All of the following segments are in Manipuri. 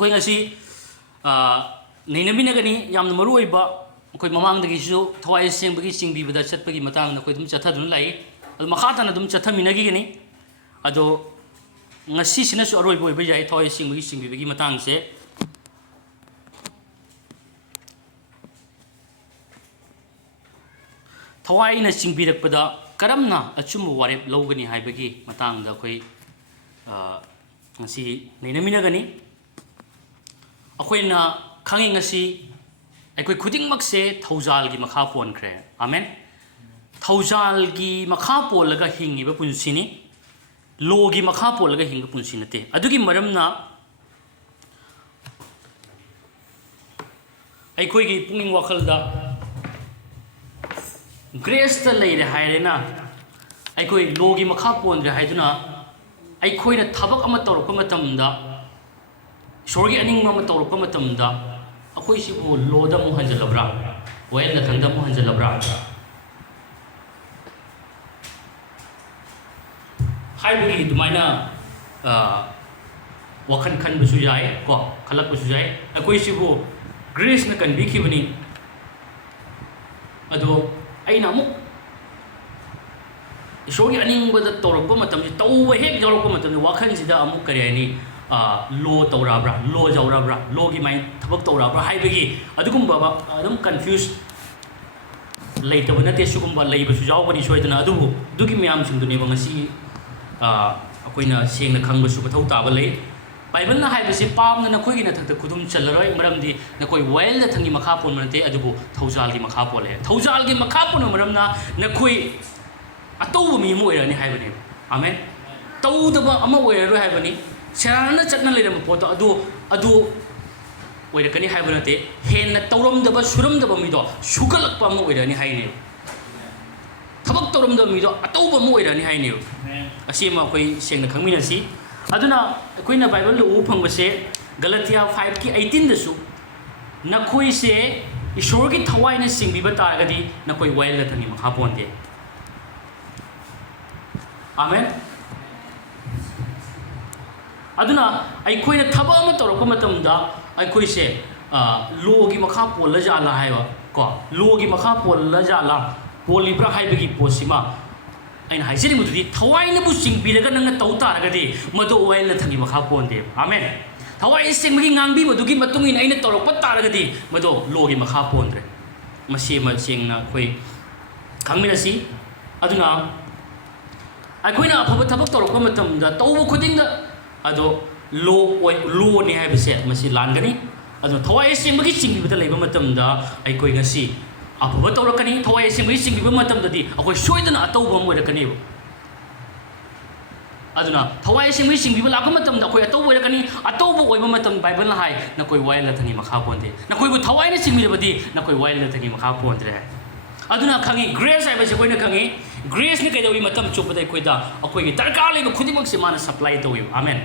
ꯑꯩꯈꯣꯏ ꯉꯁꯤ ꯅꯩꯅꯃꯤꯟꯅꯒꯅꯤ ꯌꯥꯝꯅ ꯃꯔꯨꯑꯣꯏꯕ ꯑꯩꯈꯣꯏ ꯃꯃꯥꯡꯗꯒꯤꯁꯨ ꯊꯋꯥꯏ ꯁꯦꯡꯕꯒꯤ ꯆꯤꯡꯕꯤꯕꯗ ꯆꯠꯄꯒꯤ ꯃꯇꯥꯡꯗ ꯑꯩꯈꯣꯏ ꯑꯗꯨꯝ ꯆꯠꯊꯗꯨꯅ ꯂꯥꯛꯏ ꯑꯗꯨ ꯃꯈꯥ ꯇꯥꯅ ꯑꯗꯨꯝ ꯆꯠꯊꯃꯤꯟꯅꯈꯤꯒꯅꯤ ꯑꯗꯣ ꯉꯁꯤꯁꯤꯅꯁꯨ ꯑꯔꯣꯏꯕ ꯑꯣꯏꯕ ꯌꯥꯏ ꯊꯋꯥꯏ ꯁꯦꯡꯕꯒꯤ ꯆꯤꯡꯕꯤꯕꯒꯤ ꯃꯇꯥꯡꯁꯦ ꯊꯋꯥꯏꯅ ꯆꯤꯡꯕꯤꯔꯛꯄꯗ ꯀꯔꯝꯅ ꯑꯆꯨꯝꯕ ꯋꯥꯔꯦꯞ ꯂꯧꯒꯅꯤ ꯍꯥꯏꯕꯒꯤ ꯃꯇꯥꯡꯗ ꯑꯩꯈꯣꯏ ngasi neinamina akhoi na khangi ngasi akhoi khuding makse thaujal gi makha pon khre amen thaujal gi makha polaga hingi ba punsini lo gi makha polaga hingi punsini te adugi maramna akhoi gi punging wakhal da grace ta leire hairena akhoi lo gi makha pon re haiduna ꯑꯩꯈꯣꯏꯅ ꯊꯕꯛ ꯑꯃ ꯇꯧꯔꯛꯄ ꯃꯇꯝꯗ ꯏꯁꯣꯔꯒꯤ ꯑꯅꯤꯡꯕ ꯑꯃ ꯇꯧꯔꯛꯄ ꯃꯇꯝꯗ ꯑꯩꯈꯣꯏꯁꯤꯕꯨ ꯂꯣꯗ ꯑꯃꯨꯛ ꯍꯟꯖꯜꯂꯕ꯭ꯔꯥ ꯋꯥꯌꯦꯜ ꯂꯊꯪꯗ ꯑꯃꯨꯛ ꯍꯟꯖꯜꯂꯕ꯭ꯔꯥ ꯍꯥꯏꯕꯒꯤ ꯑꯗꯨꯃꯥꯏꯅ ꯋꯥꯈꯜ ꯈꯟꯕꯁꯨ ꯌꯥꯏ ꯀꯣ ꯈꯜꯂꯛꯄꯁꯨ ꯌꯥꯏ ꯑꯩꯈꯣꯏꯁꯤꯕꯨ ꯒ꯭ꯔꯦꯁꯅ ꯀꯟꯕꯤꯈꯤꯕꯅꯤ ꯑꯗꯣ ꯑꯩꯅ ꯑꯃꯨꯛ ꯏꯁꯣꯔꯒꯤ ꯑꯅꯤꯡꯕꯗ ꯇꯧꯔꯛꯄ ꯃꯇꯝꯁꯤ ꯇꯧꯕ ꯍꯦꯛ ꯌꯥꯎꯔꯛꯄ ꯃꯇꯝꯗ ꯋꯥꯈꯜꯁꯤꯗ ꯑꯃꯨꯛ ꯀꯔꯤ ꯍꯥꯏꯅꯤ ꯂꯣ ꯇꯧꯔꯛꯑꯕ꯭ꯔꯥ ꯂꯣ ꯌꯧꯔꯛꯑꯕ꯭ꯔꯥ ꯂꯣꯒꯤ ꯃꯥꯏ ꯊꯕꯛ ꯇꯧꯔꯛꯑꯕ꯭ꯔꯥ ꯍꯥꯏꯕꯒꯤ ꯑꯗꯨꯒꯨꯝꯕ ꯑꯗꯨꯝ ꯀꯟꯐ꯭ꯌꯨꯁ ꯂꯩꯇꯕ ꯅꯠꯇꯦ ꯁꯤꯒꯨꯝꯕ ꯂꯩꯕꯁꯨ ꯌꯥꯎꯒꯅꯤ ꯁꯣꯏꯗꯅ ꯑꯗꯨꯕꯨ ꯑꯗꯨꯒꯤ ꯃꯌꯥꯝꯁꯤꯡꯗꯨꯅꯦꯕ ꯉꯁꯤ ꯑꯩꯈꯣꯏꯅ ꯁꯦꯡꯅ ꯈꯪꯕꯁꯨ ꯃꯊꯧ ꯇꯥꯕ ꯂꯩ ꯕꯥꯏꯕꯜꯅ ꯍꯥꯏꯕꯁꯤ ꯄꯥꯝꯅ ꯅꯈꯣꯏꯒꯤ ꯅꯊꯛꯇ ꯈꯨꯗꯨꯝ ꯆꯜꯂꯔꯣꯏ ꯃꯔꯝꯗꯤ ꯅꯈꯣꯏ ꯋꯥꯌꯦꯜ ꯂꯊꯪꯒꯤ ꯃꯈꯥ ꯄꯣꯟꯕ ꯅꯠꯇꯦ ꯑꯗꯨꯕꯨ ꯊꯧꯖꯥꯜꯒꯤ ꯃꯈꯥ ꯄꯣꯜꯂꯦ ꯊꯧꯖꯥꯜꯒꯤ ꯃꯈꯥ ꯄꯣꯟꯕ ꯃꯔꯝꯅ ꯅꯈꯣꯏ ꯑꯇꯧꯕ ꯃꯤ ꯑꯃ ꯑꯣꯏꯔꯅꯤ ꯍꯥꯏꯕꯅꯤ 아멘 ꯇꯧꯗꯕ ꯑꯃ ꯑꯣꯏꯔꯔꯣꯏ ꯍꯥꯏꯕꯅꯤ ꯁꯦꯔꯥꯟꯅ ꯆꯠꯅ ꯂꯩꯔꯝꯕ ꯄꯣꯠꯇꯣ ꯑꯗꯨ ꯑꯣꯏꯔꯛꯀꯅꯤ ꯍꯥꯏꯕ ꯅꯠꯇꯦ ꯍꯦꯟꯅ ꯇꯧꯔꯝꯗꯕ ꯁꯨꯔꯝꯗꯕ ꯃꯤꯗꯣ ꯁꯨꯒꯠꯂꯛꯄ ꯑꯃ ꯑꯣꯏꯔꯅꯤ ꯍꯥꯏꯅꯦꯕ ꯊꯕꯛ ꯇꯧꯔꯝꯗꯕ ꯃꯤꯗꯣ ꯑꯇꯧꯕ ꯑꯃ ꯑꯣꯏꯔꯅꯤ ꯍꯥꯏꯅꯦꯕ ꯑꯁꯤ ꯑꯃ ꯑꯩꯈꯣꯏ ꯁꯦꯡꯅ ꯈꯪꯃꯤꯟꯅꯁꯤ ꯑꯗꯨꯅ ꯑꯩꯈꯣꯏꯅ ꯕꯥꯏꯕꯜꯗ ꯎꯕ ꯐꯪꯕꯁꯦ ꯒꯂꯇꯤꯌꯥ 5:18ꯗꯁꯨ ꯅꯈꯣꯏꯁꯦ ꯏꯁꯣꯔꯒꯤ ꯊꯋꯥꯏꯅ ꯆꯤꯡꯕꯤꯕ ꯇꯥꯔꯒꯗꯤ ꯅꯈꯣꯏ ꯋꯥꯌꯦꯜ ꯂꯊꯪꯒꯤ ꯃꯈꯥ ꯄꯣꯟꯗꯦ 아멘 aduna aikoina thaba ama torokpa matamda aikoise logi makha polla jala haiba ko logi makha polla jala polibra haibagi posima aina haisini mududi thawaina bu singbiraga nanga tauta ragadi mado oil la thangi makha ponde amen thawai singbi ngangbi madugi matungin aina torokpa taragadi mado logi makha pondre masema singna koi khangminasi aduna ꯑꯩꯈꯣꯏꯅ ꯑꯐꯕ ꯊꯕꯛ ꯇꯧꯔꯛꯄ ꯃꯇꯝꯗ ꯇꯧꯕ ꯈꯨꯗꯤꯡꯗ ꯑꯗꯣ ꯂꯣꯅꯤ ꯍꯥꯏꯕꯁꯦ ꯃꯁꯤ ꯂꯥꯟꯒꯅꯤ ꯑꯗꯣ ꯊꯋꯥꯏ ꯑꯁꯦꯡꯕꯒꯤ ꯆꯤꯡꯕꯤꯕꯗ ꯂꯩꯕ ꯃꯇꯝꯗ ꯑꯩꯈꯣꯏ ꯉꯁꯤ ꯑꯐꯕ ꯇꯧꯔꯛꯀꯅꯤ ꯊꯋꯥꯏ ꯑꯁꯦꯡꯕꯒꯤ ꯆꯤꯡꯕꯤꯕ ꯃꯇꯝꯗꯗꯤ ꯑꯩꯈꯣꯏ ꯁꯣꯏꯗꯅ ꯑꯇꯧꯕ ꯑꯃ ꯑꯣꯏꯔꯛꯀꯅꯤꯕ ꯑꯗꯨꯅ ꯊꯋꯥꯏ ꯑꯁꯦꯡꯕꯒꯤ ꯆꯤꯡꯕꯤꯕ ꯂꯥꯛꯄ ꯃꯇꯝꯗ ꯑꯩꯈꯣꯏ ꯑꯇꯧꯕ ꯑꯣꯏꯔꯛꯀꯅꯤ ꯑꯇꯧꯕ ꯑꯣꯏꯕ ꯃꯇꯝꯗ ꯕꯥꯏꯕꯜꯅ ꯍꯥꯏ ꯅꯈꯣꯏ ꯋꯥꯌꯦꯜ ꯂꯊꯪꯒꯤ ꯃꯈꯥ ꯄꯣꯟꯗꯦ ꯅꯈꯣꯏꯕꯨ ꯊꯋꯥꯏꯅ ꯆꯤꯡꯕꯤꯔꯕꯗꯤ ꯅꯈꯣꯏ ꯋꯥꯌꯦꯜ ꯂꯊꯪꯒꯤ ꯃꯈꯥ ꯄꯣꯟꯗ꯭ꯔꯦ aduna khangi grace haibase koina khangi grace ni kaidawi matam chupda koida akoigi darkar leba khudimak se mana supply towi amen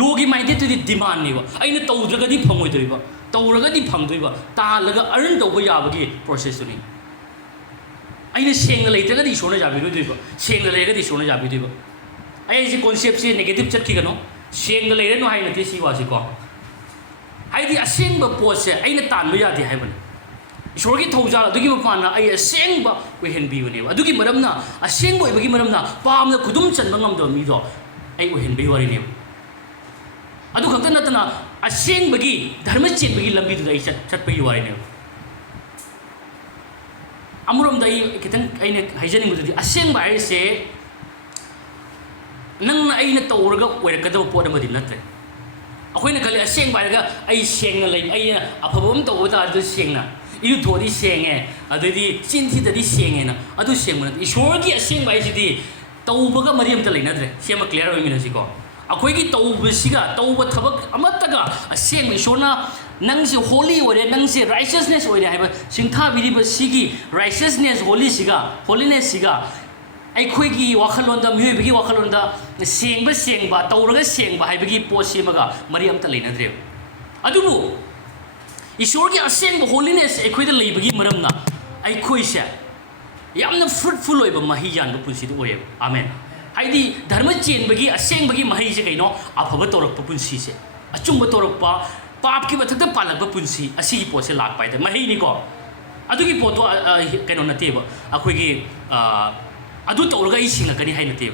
logi maide to the demand ni ba aina tawdragadi phangoi doiba tawragadi phangdoiba talaga earn tawba yabagi process ni aina senga leitagadi sona jabi doiba senga legadi sona jabi doiba ai ji concept se negative chatki gano senga leireno haina te si wasi ko haidi asengba pose aina tanba yadi haibani ꯏꯁꯣꯔꯒꯤ ꯊꯧꯖꯥꯜ ꯑꯗꯨꯒꯤ ꯃꯄꯥꯟꯅ ꯑꯩ ꯑꯁꯦꯡꯕ ꯑꯣꯏꯍꯟꯕꯤꯕꯅꯦꯕ ꯑꯗꯨꯒꯤ ꯃꯔꯝꯅ ꯑꯁꯦꯡꯕ ꯑꯣꯏꯕꯒꯤ ꯃꯔꯝꯅ ꯄꯥꯝꯅ ꯈꯨꯗꯨꯝ ꯆꯟꯕ ꯉꯝꯗꯕ ꯃꯤꯗꯣ ꯑꯩ ꯑꯣꯏꯍꯟꯕꯒꯤ ꯋꯥꯔꯤꯅꯦꯕ ꯑꯗꯨ ꯈꯛꯇ ꯅꯠꯇꯅ ꯑꯁꯦꯡꯕꯒꯤ ꯙꯔꯃ ꯆꯦꯟꯕꯒꯤ ꯂꯝꯕꯤꯗꯨꯗ ꯑꯩ ꯆꯠꯄꯒꯤ ꯋꯥꯔꯤꯅꯦꯕ ꯑꯃꯔꯣꯝꯗ ꯑꯩ ꯈꯤꯇꯪ ꯑꯩꯅ ꯍꯥꯏꯖꯅꯤꯡꯕꯗꯨꯗꯤ ꯑꯁꯦꯡꯕ ꯍꯥꯏꯔꯤꯁꯦ ꯅꯪꯅ ꯑꯩꯅ ꯇꯧꯔꯒ ꯑꯣꯏꯔꯛꯀꯗꯕ ꯄꯣꯠ ꯑꯃꯗꯤ ꯅꯠꯇ꯭ꯔꯦ ꯑꯩꯈꯣꯏꯅ ꯈꯜꯂꯤ ꯑꯁꯦꯡꯕ ꯍꯥꯏꯔꯒ ꯑꯩ ꯁꯦꯡꯅ ꯂꯩ ꯑꯩꯅ ꯑꯐꯕ ꯑꯃ ꯇꯧꯕ ꯇꯥꯔꯗꯤ ꯁꯦꯡꯅ 이루 도디 생에 아들이 찐티들이 생에나 아두 생문은 이쇼기 생바이지디 떠우버가 머리 엄청 레이나드래 시ema clear 의미는시고 아코이기 떠우버시가 떠우버 타박 아마따가 생 이쇼나 낭시 holy 오래 낭시 righteousness 오래 하이바 싱타 비리버 시기 righteousness holy시가 holiness시가 아이코이기 와칼론다 뮤에비기 와칼론다 생바 떠우르가 생바 하이비기 포시마가 머리 엄청 레이나드래 아두부 ईश्वर की असेंग होलीनेस अखोइद लेबगी मरमना अखोइसे यामना फ्रूटफुल ओइबा मही यान पुंसिद ओए आमेन हाइदी धर्म चेनबगी असेंबगी मही से कइनो अफब तौरक पुंसि से achungba torokpa pap ki mathakta palakba punsi asi pose lak pai da mahi ni ko adugi poto keno nate ba akhoi gi adu tawraga I singa kani hai nate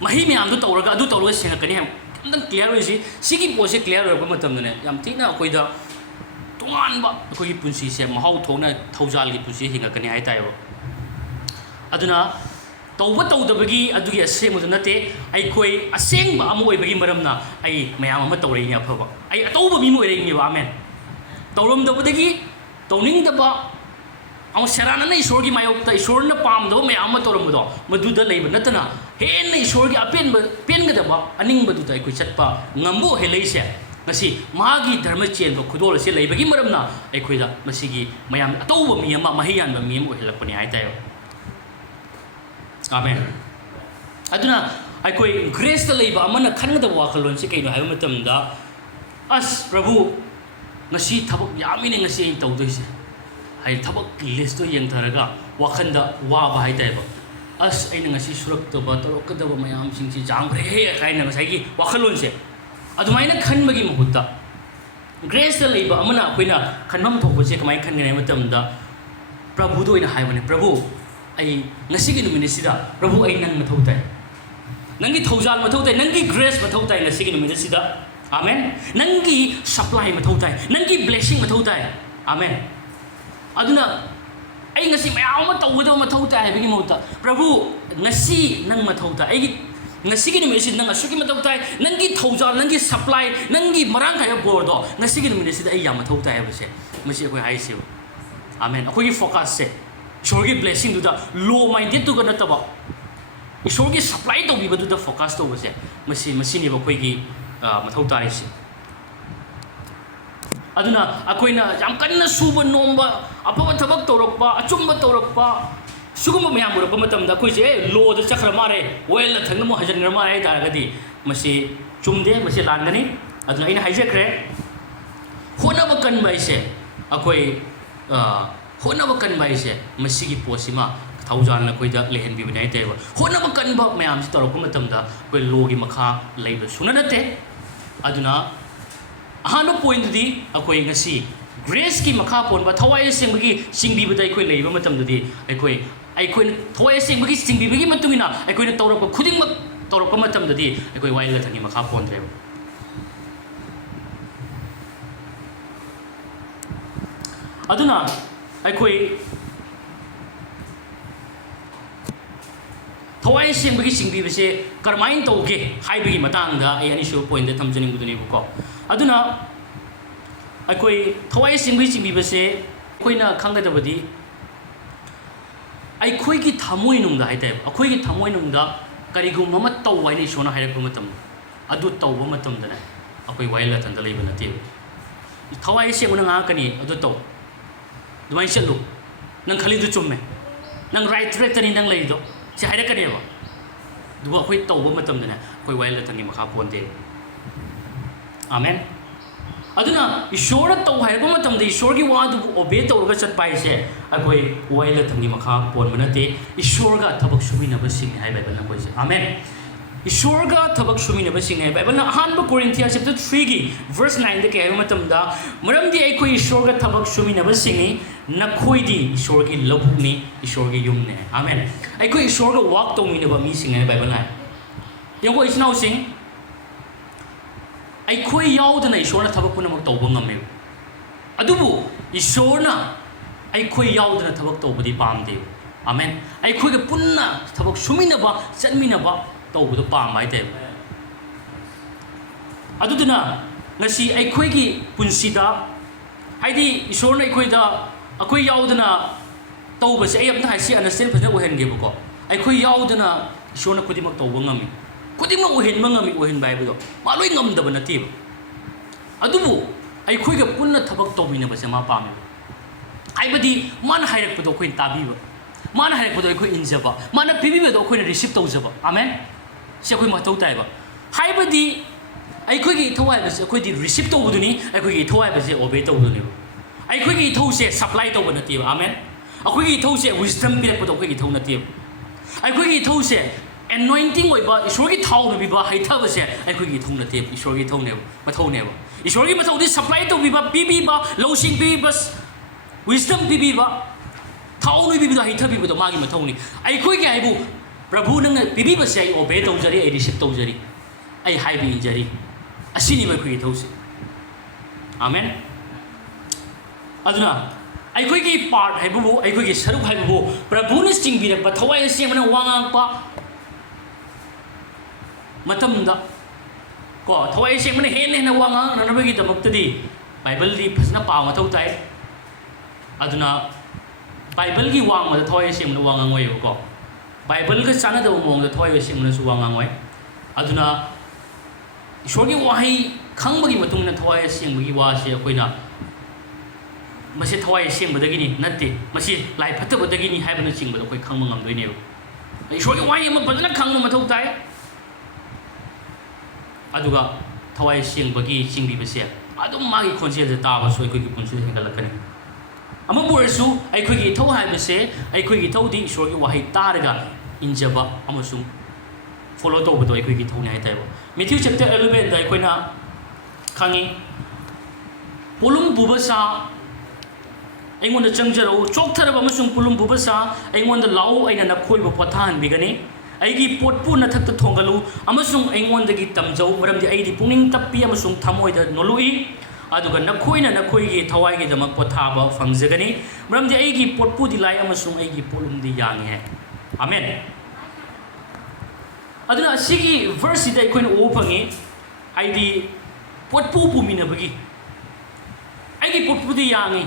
mahi me am du tawraga adu tawraga singa kani hai amdam clear oi si sigi pose clear oi ba matam ne yam thina akhoi da tongan ba akhoi gi punsi se mahau thona thaujal gi punsi hinga kani hai tai ba aduna tawba tawdabagi adugi aseng nate akhoi aseng ba amu oi bagi maramna ai mayam ama tawrei nya phaba ai atawba mi mo rei ni ba amen tawram dabadagi tawning daba ang serana na isor gi mayokta isor na pam do mayam ama tawram do maduda leiba natana hen na isor gi apen ba pen ga daba aning ba du tai khoi chatpa ngambo helei se ngasi magi dharma chen ba khudol se leibagi maramna akhoi da masigi mayam atawba mi ama mahiyan ba mi mo helapani ai tayo amen aduna akhoi grace ta leiba amana khangda wakalon se kaino hay matamda as prabhu ngasi thabak yamine ngasi ai tawdoi se hai thabak list to yeng tharaga wakhanda wa ba hai tai ba as ai ngasi surak to ba to ka da ba mayam sing si jangre he kai na ngasai gi wakalon se adumaina khanbagi mahutta grace ta leiba amana akoina khanmam thokba se kamai khan ngai matamda prabhu do ina hai bane prabhu ai ngasi gi numini sida prabhu ai nang mathau tai nangi thaujal mathau tai nangi grace mathau tai ngasi gi numini sida amen nangi supply mathau tai nangi blessing mathau tai amen aduna ai ngasi mayam ma tawdo mathau tai bagi mauta prabhu ngasi nang mathau tai ai ngasi gi numini sida nang asugi mathau tai nangi thaujal nangi supply nangi marang kaya bordo ngasi gi numini sida ai yam mathau tai ba se masi akoi hai se amen akoi gi focus se Ishorgi blessing do da low minded to gana taba Ishorgi supply to bi badu da focus to base masi ni ba khoi gi mathau tai se aduna akoina jam kanna suba nomba apaba thabak torokpa achumba torokpa sugumba mayam ro matam da khoi se low da chakra mare well la thangna mo hajan gra mare da gadi masi chumde masi langani aduna ina haije kre hona ba kan bai se akoi honaba kan bai se masigi posima thaujal na koida lehen bi banai te honaba kan ba mayam si torok matam da koi logi makha leiba suna nate aduna ahano point di akoi ngasi grace ki makha pon ba thawai sengbi singbi badai koi leiba matam di aikoi thawai sengbi singbi gi matungina aikoi na torok khuding mak torok matam di aikoi wai la thani makha pon re aduna akhoi thawai sembagi singbi bese karmain tawge haibagi matang da ai ani show point da thamjani buduni ko aduna akhoi thawai singbi bese koina khanga da badi ai khoi gi thamoi nung da hai tai akhoi gi thamoi nung da karigum mama tawai ni shona hai ko matam adu tawba matam da akhoi waila than da leiba na te thawai se una nga kani adu taw dumai chelu nang khali du chumme nang right track tani nang leido si haira kani ba duba khoi tawba matam dana khoi waila tani makha ponde amen aduna ishora taw haira ko matam de ishor gi wa du obey tawga chat pai se akhoi waila tani makha pon manate ishor ga thabak subina ba sing hai bible na koi se amen ishor ga thabak subina ba sing hai bible na hanba Corinthians chapter 3 gi verse 9 de ke hai matam da maram di ai khoi ishor ga thabak subina ba singi na khoi di ishor gi labuk ni ishor gi yum ne amen ai khoi ishor ga walk to mi ne ba mi sing hai bible na yang ko isnau sing ai khoi yaw da na ishor na thabak puna mak tawba ngam me adubu ishor na ai khoi yaw da na thabak tawba di pam de amen ai khoi ga punna thabak sumina ba chanmina ba tawba do pam mai te aduduna ngasi ai khoi gi punsida haidi ishor na ai khoi da akoi yaudana tawba se ayap na haisi understand phajna ohen ge ko ai khoi yaudana ishor na kudimak tawba ngami kudimak ohen mangami ohen bai bu maloi ngam da bana ti adubu ai khoi ga punna thabak tawbina ba se ma pam ai badi man hairak pu do khoi tabi ba man hairak pu do khoi injaba man pibi ba do khoi receive tawjaba amen se khoi ma taw tai ba hai badi ai khoi gi thawai ba se khoi di receive tawbu du ni ai khoi gi thawai ba se obey tawbu ni ai khoi gi thau se supply tawba na ti amen ai khoi gi thau se wisdom pi ko do khoi gi thau na ti ai khoi gi thau se anointing ꯑꯣꯏꯕ ꯏꯁꯣꯔꯒꯤ ꯊꯥꯎ ꯄꯤꯕꯤꯕ ꯍꯩꯊꯕꯁꯦ ꯑꯩꯈꯣꯏꯒꯤ ꯏꯊꯧ ꯅꯠꯇꯦ ꯏꯁꯣꯔꯒꯤ ꯏꯊꯧꯅꯦꯕ ꯃꯊꯧꯅꯦꯕ ꯏꯁꯣꯔꯒꯤ ꯃꯊꯧꯗꯤ ꯁꯄ꯭ꯂꯥꯏ ꯇꯧꯕꯤꯕ ꯄꯤꯕꯤꯕ ꯂꯧꯁꯤꯡ ꯄꯤꯕꯤꯕ wisdom ꯄꯤꯕꯤꯕ ꯊꯥꯎ ꯄꯤꯕꯤꯕꯗꯣ ꯍꯩꯊꯕꯤꯕꯗꯣ ꯃꯥꯒꯤ ꯃꯊꯧꯅꯤ ꯑꯩꯈꯣꯏꯒꯤ ꯍꯥꯏꯕꯨ ꯄ꯭ꯔꯚꯨ ꯅꯪꯅ ꯄꯤꯕꯤꯕꯁꯦ ꯑꯩ ꯑꯣꯕꯦ ꯇꯧꯖꯔꯤ ꯑꯩ ꯔꯤꯁꯤꯞ ꯇꯧꯖꯔꯤ ꯑꯩ ꯍꯥꯏꯕ ꯏꯟꯖꯔꯤ ꯑꯁꯤꯅꯤꯕ ꯑꯩꯈꯣꯏꯒꯤ ꯏꯊꯧꯁꯦ 아멘 ꯑꯗꯨꯅ ꯑꯩꯈꯣꯏꯒꯤ ꯄꯥꯔꯠ ꯍꯥꯏꯕꯕꯨ ꯑꯩꯈꯣꯏꯒꯤ ꯁꯔꯨꯛ ꯍꯥꯏꯕꯕу ꯄ꯭ꯔꯚꯨꯅ ꯆꯤꯡꯕꯤꯔꯛꯄ ꯊꯋꯥꯏ ꯑꯁꯦꯡꯕꯅ ꯋꯥ ꯉꯥꯡꯉꯛꯄ ꯃꯇꯝꯗ ꯀꯣ ꯊꯋꯥꯏ ꯑꯁꯦꯡꯕꯅ ꯍꯦꯟꯅ ꯍꯦꯟꯅ ꯋꯥ ꯉꯥꯡꯅꯅꯕꯒꯤꯗꯃꯛꯇꯗꯤ ꯕꯥꯏꯕꯜꯗꯤ ꯐꯖꯅ ꯄꯥꯕ ꯃꯊꯧ ꯇꯥꯏ ꯑꯗꯨꯅ ꯕꯥꯏꯕꯜꯒꯤ ꯋꯥꯡꯃꯗ ꯊꯋꯥꯏ ꯑꯁꯦꯡꯕꯅ ꯋꯥ ꯉꯥꯡꯉꯣꯏꯕꯀꯣ ꯕꯥꯏꯕꯜꯒ ꯆꯥꯟꯅꯗꯕ ꯃꯑꯣꯡꯗ ꯊꯋꯥꯏ ꯑꯁꯦꯡꯕꯅꯁꯨ ꯋꯥ ꯉꯥꯡꯉꯣꯏ ꯑꯗꯨꯅ ꯏꯁꯣꯔꯒꯤ ꯋꯥꯍꯩ ꯈꯪꯕꯒꯤ ꯃꯇꯨꯡꯏꯟꯅ ꯊꯋꯥꯏ ꯑꯁꯦꯡꯕꯒꯤ ꯋꯥꯁꯦ ꯑꯩꯈꯣꯏꯅ ꯃꯁꯤ ꯊꯋꯥꯏ ꯑꯁꯦꯡꯕꯗꯒꯤꯅꯤ ꯅꯠꯇꯦ ꯃꯁꯤ ꯂꯥꯏ ꯐꯠꯇꯕꯗꯒꯤꯅꯤ ꯍꯥꯏꯕꯅꯆꯤꯡꯕꯗꯣ ꯑꯩꯈꯣꯏ ꯈꯪꯕ ꯉꯝꯗꯣꯏꯅꯦꯕ ꯏꯁꯣꯔꯒꯤ ꯋꯥꯍꯩ ꯑꯃ ꯐꯖꯅ ꯈꯪꯕ ꯃꯊꯧ ꯇꯥꯏ ꯑꯗꯨꯒ ꯊꯋꯥꯏ ꯑꯁꯦꯡꯕꯒꯤ ꯆꯤꯡꯕꯤꯕꯁꯦ ꯑꯗꯨꯝ ꯃꯥꯒꯤ ꯈꯣꯟꯖꯦꯜꯁꯦ ꯇꯥꯕꯁꯨ ꯑꯩꯈꯣꯏꯒꯤ ꯄꯨꯟꯁꯤꯗ ꯍꯦꯟꯒꯠꯂꯛꯀꯅꯤ ꯑꯃꯕꯨ ꯑꯣꯏꯔꯁꯨ ꯑꯩꯈꯣꯏꯒꯤ ꯏꯊꯧ ꯍꯥꯏꯕꯁꯦ ꯑꯩꯈꯣꯏꯒꯤ ꯏꯊꯧꯗꯤ ꯏꯁꯣꯔꯒꯤ ꯋꯥꯍꯩ ꯇꯥꯔꯒ 인자바 아무슨 follow tꯧꯕꯗꯣ ꯑꯩꯈꯣꯏꯒꯤ ꯊꯧꯅꯤ ꯍꯥꯏꯇꯥꯔꯦꯕ Matthew chapter 11 ꯗ ꯑꯩꯈꯣꯏꯅ ꯈꯪꯉꯤ ꯄꯣꯂꯨꯝ ꯄꯨꯕ ꯁꯥ ꯑꯩꯉꯣꯟꯗ ꯆꯪꯖꯔꯛꯎ ꯆꯣꯛꯊꯔꯕ ꯑꯃꯁꯨꯡ ꯄꯣꯂꯨꯝ ꯄꯨꯕ ꯁꯥ ꯑꯩꯉꯣꯟꯗ ꯂꯥꯛꯎ ꯑꯩꯅ ꯅꯈꯣꯏꯕꯨ ꯄꯣꯊꯥꯍꯟꯕꯤꯒꯅꯤ ꯑꯩꯒꯤ ꯄꯣꯠꯄꯨ ꯅꯊꯛꯇ ꯊꯣꯡꯒꯠꯂꯨ ꯑꯃꯁꯨꯡ ꯑꯩꯉꯣꯟꯗꯒꯤ ꯇꯝꯖꯧ ꯃꯔꯝꯗꯤ ꯑꯩꯗꯤ ꯄꯨꯛꯅꯤꯡ ꯇꯞꯄꯤ ꯑꯃꯁꯨꯡ ꯊꯃꯣꯏꯗ ꯅꯣꯂꯨꯏ ꯑꯗꯨꯒ ꯅꯈꯣꯏꯅ ꯅꯈꯣꯏꯒꯤ ꯊꯋꯥꯏꯒꯤꯗꯃꯛ ꯄꯣꯊꯥꯕ ꯐꯪꯖꯒꯅꯤ ꯃꯔꯝꯗꯤ ꯑꯩꯒꯤ ꯄꯣꯠꯄꯨꯗꯤ ꯂꯥꯏ ꯑꯃꯁꯨꯡ ꯑꯩꯒꯤ ꯄꯣꯠꯂꯨꯝꯗꯤ ꯌꯥꯡꯉꯤ ꯍꯥꯏ 아멘 ꯑꯗꯨꯅ ꯑꯁꯤꯒꯤ ꯚꯔꯁꯁꯤꯗ ꯑꯩꯈꯣꯏꯅ ꯎꯕ ꯐꯪꯉꯤ ꯍꯥꯏꯗꯤ ꯄꯣꯠꯄꯨ ꯄꯨꯃꯤꯟꯅꯕꯒꯤ ꯑꯩꯒꯤ ꯄꯣꯠꯄꯨꯗꯤ ꯌꯥꯡꯉꯤ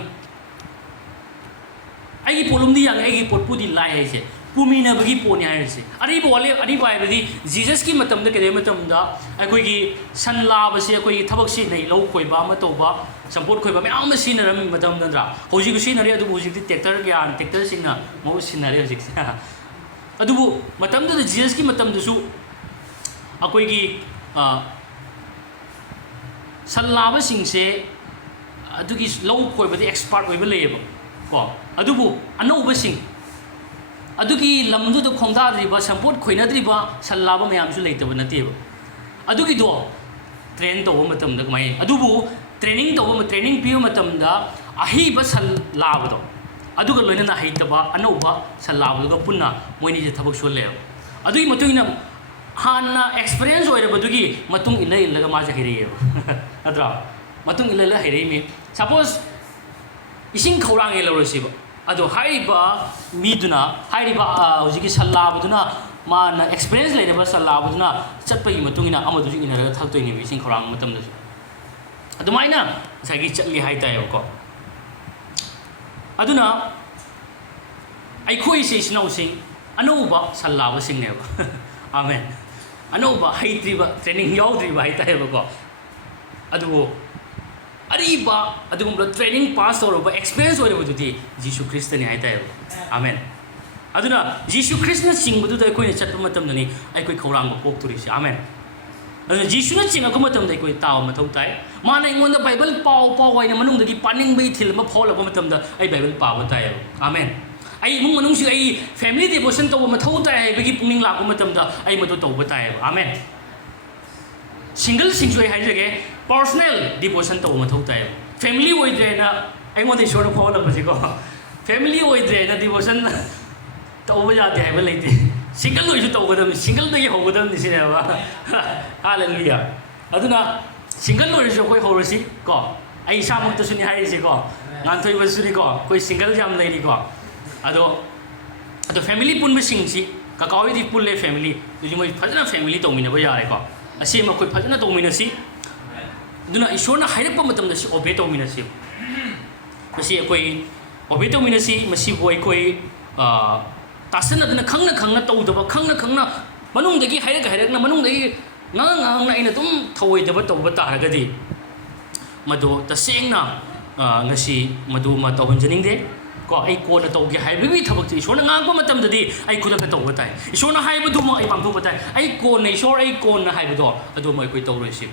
ꯑꯩꯒꯤ ꯄꯣꯠꯂꯨꯝꯗꯤ ꯌꯥꯡꯉꯤ ꯑꯩꯒꯤ ꯄꯣꯠꯄꯨꯗꯤ ꯂꯥꯏ ꯍꯥꯏꯁꯦ ꯄꯨꯃꯤꯟꯅꯕꯒꯤ ꯄꯣꯠꯅꯤ ꯍꯥꯏꯔꯤꯁꯦ ꯑꯔꯤꯕ ꯋꯥꯂꯦꯞ ꯑꯔꯤꯕ ꯍꯥꯏꯕꯗꯤ ꯖꯤꯖꯁꯀꯤ ꯃꯇꯝꯗ ꯀꯩꯗꯧꯕ ꯃꯇꯝꯗ ꯑꯩꯈꯣꯏꯒꯤ ꯁꯟ ꯂꯥꯕꯁꯦ ꯑꯩꯈꯣꯏꯒꯤ ꯊꯕꯛ ꯁꯤꯖꯤꯟꯅꯩ ꯂꯧ ꯈꯣꯏꯕ ꯑꯃ ꯇꯧꯕ ꯁꯝꯄꯣꯠ ꯈꯣꯏꯕ ꯃꯌꯥꯝ ꯑꯃ ꯁꯤꯖꯤꯟꯅꯔꯝꯃꯤ ꯃꯇꯝꯗ ꯅꯠꯇ꯭ꯔꯥ ꯍꯧꯖꯤꯛꯁꯨ ꯁꯤꯖꯤꯟꯅꯔꯤ ꯑꯗꯨꯕꯨ ꯍꯧꯖꯤꯛꯇꯤ ꯇ꯭ꯔꯦꯛꯇꯔꯁꯤꯡꯅ ꯃꯍꯨꯠ ꯁꯤꯟꯅꯔꯦ ꯍꯧꯖꯤꯛꯁꯦ ꯑꯗꯨꯕꯨ ꯃꯇꯝꯗꯨꯗ ꯖꯤꯖꯁꯀꯤ ꯃꯇꯝꯗꯁꯨ ꯑꯩꯈꯣꯏꯒꯤ ꯁꯟ ꯂꯥꯕꯁꯤꯡꯁꯦ ꯑꯗꯨꯒꯤ ꯂꯧ ꯈꯣꯏꯕꯗ ꯑꯦꯛꯁꯄꯥꯔꯠ ꯑꯣꯏꯕ ꯂꯩꯌꯦꯕ ꯀꯣ ꯑꯗꯨꯕꯨ ꯑꯅꯧꯕꯁꯤꯡ ꯑꯗꯨꯒꯤ ꯂꯝꯗꯨꯗ ꯈꯣꯡꯗꯥꯗ꯭ꯔꯤꯕ ꯁꯝꯄꯣꯠ ꯈꯣꯏꯅꯗ꯭ꯔꯤꯕ ꯁꯟ ꯂꯥꯕ ꯃꯌꯥꯝꯁꯨ ꯂꯩꯇꯕ ꯅꯠꯇꯦꯕ ꯑꯗꯨꯒꯤꯗꯣ ꯇ꯭ꯔꯦꯟ ꯇꯧꯕ ꯃꯇꯝꯗ ꯀꯃꯥꯏꯅ ꯑꯗꯨꯕꯨ ꯇ꯭ꯔꯦꯅꯤꯡ ꯄꯤꯕ ꯃꯇꯝꯗ ꯑꯍꯩꯕ ꯁꯟ ꯂꯥꯕꯗꯣ ꯑꯗꯨꯒ ꯂꯣꯏꯅꯅ ꯍꯩꯇꯕ ꯑꯅꯧꯕ ꯁꯟ ꯂꯥꯕꯗꯨꯒ ꯄꯨꯟꯅ ꯃꯣꯏꯅꯤꯁꯦ ꯊꯕꯛ ꯁꯨꯍꯜꯂꯦꯕ ꯑꯗꯨꯒꯤ ꯃꯇꯨꯡꯏꯟꯅ ꯍꯥꯟꯅ ꯑꯦꯛꯁꯄꯤꯔꯤꯌꯦꯟꯁ ꯑꯣꯏꯔꯕꯗꯨꯒꯤ ꯃꯇꯨꯡ ꯏꯜꯂꯒ ꯃꯥꯁꯦ ꯍꯩꯔꯛꯑꯦꯕ ꯅꯠꯇ꯭ꯔꯥ ꯃꯇꯨꯡ ꯏꯜꯂꯒ ꯍꯩꯔꯛꯏꯃꯤ ꯁꯄꯣꯁ ꯏꯁꯤꯡ ꯈꯧꯔꯥꯡꯉꯦ ꯂꯧꯔꯁꯤꯕ ꯑꯗꯣ ꯍꯥꯏꯔꯤꯕ ꯃꯤꯗꯨꯅ ꯍꯥꯏꯔꯤꯕ ꯍꯧꯖꯤꯛꯀꯤ ꯁꯟ ꯂꯥꯕꯗꯨꯅ ꯃꯥꯅ ꯑꯦꯛꯁꯄꯤꯔꯤꯌꯦꯟꯁ ꯂꯩꯔꯕ ꯁꯟ ꯂꯥꯕꯗꯨꯅ ꯆꯠꯄꯒꯤ ꯃꯇꯨꯡꯏꯟꯅ ꯑꯃꯗꯨꯁꯨ ꯏꯟꯅꯔꯒ ꯊꯛꯇꯣꯏꯅꯦꯕ ꯏꯁꯤꯡ ꯈꯧꯔꯥꯡꯕ ꯃꯇꯝꯗꯁꯨ ꯑꯗꯨꯃꯥꯏꯅ ꯉꯁꯥꯏꯒꯤ ꯆꯠꯂꯤ ꯍꯥꯏꯇꯥꯔꯦꯕꯀꯣ ꯑꯗꯨꯅ ꯑꯩꯈꯣꯏꯁꯦ ꯏꯆꯤꯟꯅꯥꯎꯁꯤꯡ ꯑꯅꯧꯕ ꯁꯟ ꯂꯥꯕꯁꯤꯡꯅꯦꯕ 아멘 ꯑꯅꯧꯕ ꯍꯩꯇ꯭ꯔꯤꯕ ꯇ꯭ꯔꯦꯅꯤꯡ ꯌꯥꯎꯗ꯭ꯔꯤꯕ ꯍꯥꯏꯇꯥꯔꯦꯕꯀꯣ ꯑꯗꯨꯕꯨ ꯑꯔꯤꯕ ꯑꯗꯨꯒꯨꯝꯕ ꯇ꯭ꯔꯦꯅꯤꯡ ꯄꯥꯁ ꯇꯧꯔꯕ ꯑꯦꯛꯁꯄꯤꯔꯤꯌꯦꯟꯁ ꯑꯣꯏꯔꯕꯗꯨꯗꯤ ꯖꯤꯁꯨ ꯈ꯭ꯔꯤꯁꯇꯅꯤ ꯍꯥꯏꯇꯥꯔꯦꯕ 아멘 ꯑꯗꯨꯅ ꯖꯤꯁꯨ ꯈ꯭ꯔꯤꯁꯅ ꯆꯤꯡꯕꯗꯨꯗ ꯑꯩꯈꯣꯏꯅ ꯆꯠꯄ ꯃꯇꯝꯗꯅꯤ ꯑꯩꯈꯣꯏ ꯈꯧꯔꯥꯡꯕ ꯄꯣꯛꯇꯣꯔꯤꯁꯦ 아멘 ꯑꯗꯨꯅ ꯖꯤꯁꯨꯅ ꯆꯤꯡꯉꯛꯄ ꯃꯇꯝꯗ ꯑꯩꯈꯣꯏ ꯇꯥꯕ ꯃꯊꯧ ꯇꯥꯏ ꯃꯥꯅ ꯑꯩꯉꯣꯟꯗ ꯕꯥꯏꯕꯜ ꯄꯥꯎ ꯍꯥꯏꯅ ꯃꯅꯨꯡꯗꯒꯤ ꯄꯥꯅꯤꯡꯕꯒꯤ ꯏꯊꯤꯜ ꯑꯃ ꯐꯥꯎꯂꯛꯄ ꯃꯇꯝꯗ ꯑꯩ ꯕꯥꯏꯕꯜ ꯄꯥꯕ ꯇꯥꯏꯌꯦꯕ 아멘 ꯑꯩ ꯏꯃꯨꯡ ꯃꯅꯨꯡꯁꯤ ꯑꯩ ꯐꯦꯃꯤꯂꯤ ꯗꯤꯚꯣꯁꯟ ꯇꯧꯕ ꯃꯊꯧ ꯇꯥꯏ ꯍꯥꯏꯕꯒꯤ ꯄꯨꯛꯅꯤꯡ ꯂꯥꯛꯄ ꯃꯇꯝꯗ ꯑꯩ ꯃꯗꯨ ꯇꯧꯕ ꯇꯥꯏꯌꯦꯕ 아멘 ꯁꯤꯡꯒꯜꯁꯤꯡꯁꯨ ꯑꯩ ꯍꯥꯏꯖꯒꯦ ꯄꯔꯁꯣꯅꯦꯜ ꯗꯤꯚꯣꯁꯟ ꯇꯧꯕ ꯃꯊꯧ ꯇꯥꯏꯌꯦꯕ ꯐꯦꯃꯤꯂꯤ ꯑꯣꯏꯗ꯭ꯔꯦꯅ ꯑꯩꯉꯣꯟꯗ ꯏꯁꯣꯔꯅ ꯐꯥꯎꯍꯜꯂꯛꯄꯁꯤꯀꯣ family ꯑꯣꯏꯗ꯭ꯔꯦꯅ devotion tꯧba yade haiba leite single loisu taugadam single dagi hogadam nisineba hallelujah aduna single loisu koi horasi ko ai samuk to suni haisi ko nganthoi basuri ko koi single jam leini ko ado family punba singsi kakawi di pulle family tuji moi phajana family tawmina ba yare ko asi ma koi phajana tawmina si aduna ishorna hairappa matamda si obey tawmina si masi koi obey tawmina si masi boy koi tasana dana khangna tawdaba khangna manungdagi hairagna manungdagi ngangna ina tum thawoidaba tawba taragadi madu tasengna ngasi madu ma tawhanjaningde ko ai ko na tawge haibi thabak isona ngangpa matamdadi ai khudaka tawba tai isona haibu ma ai pangthoba tai ai ko na isor ai ko na haibu do adu mai koi tawroi si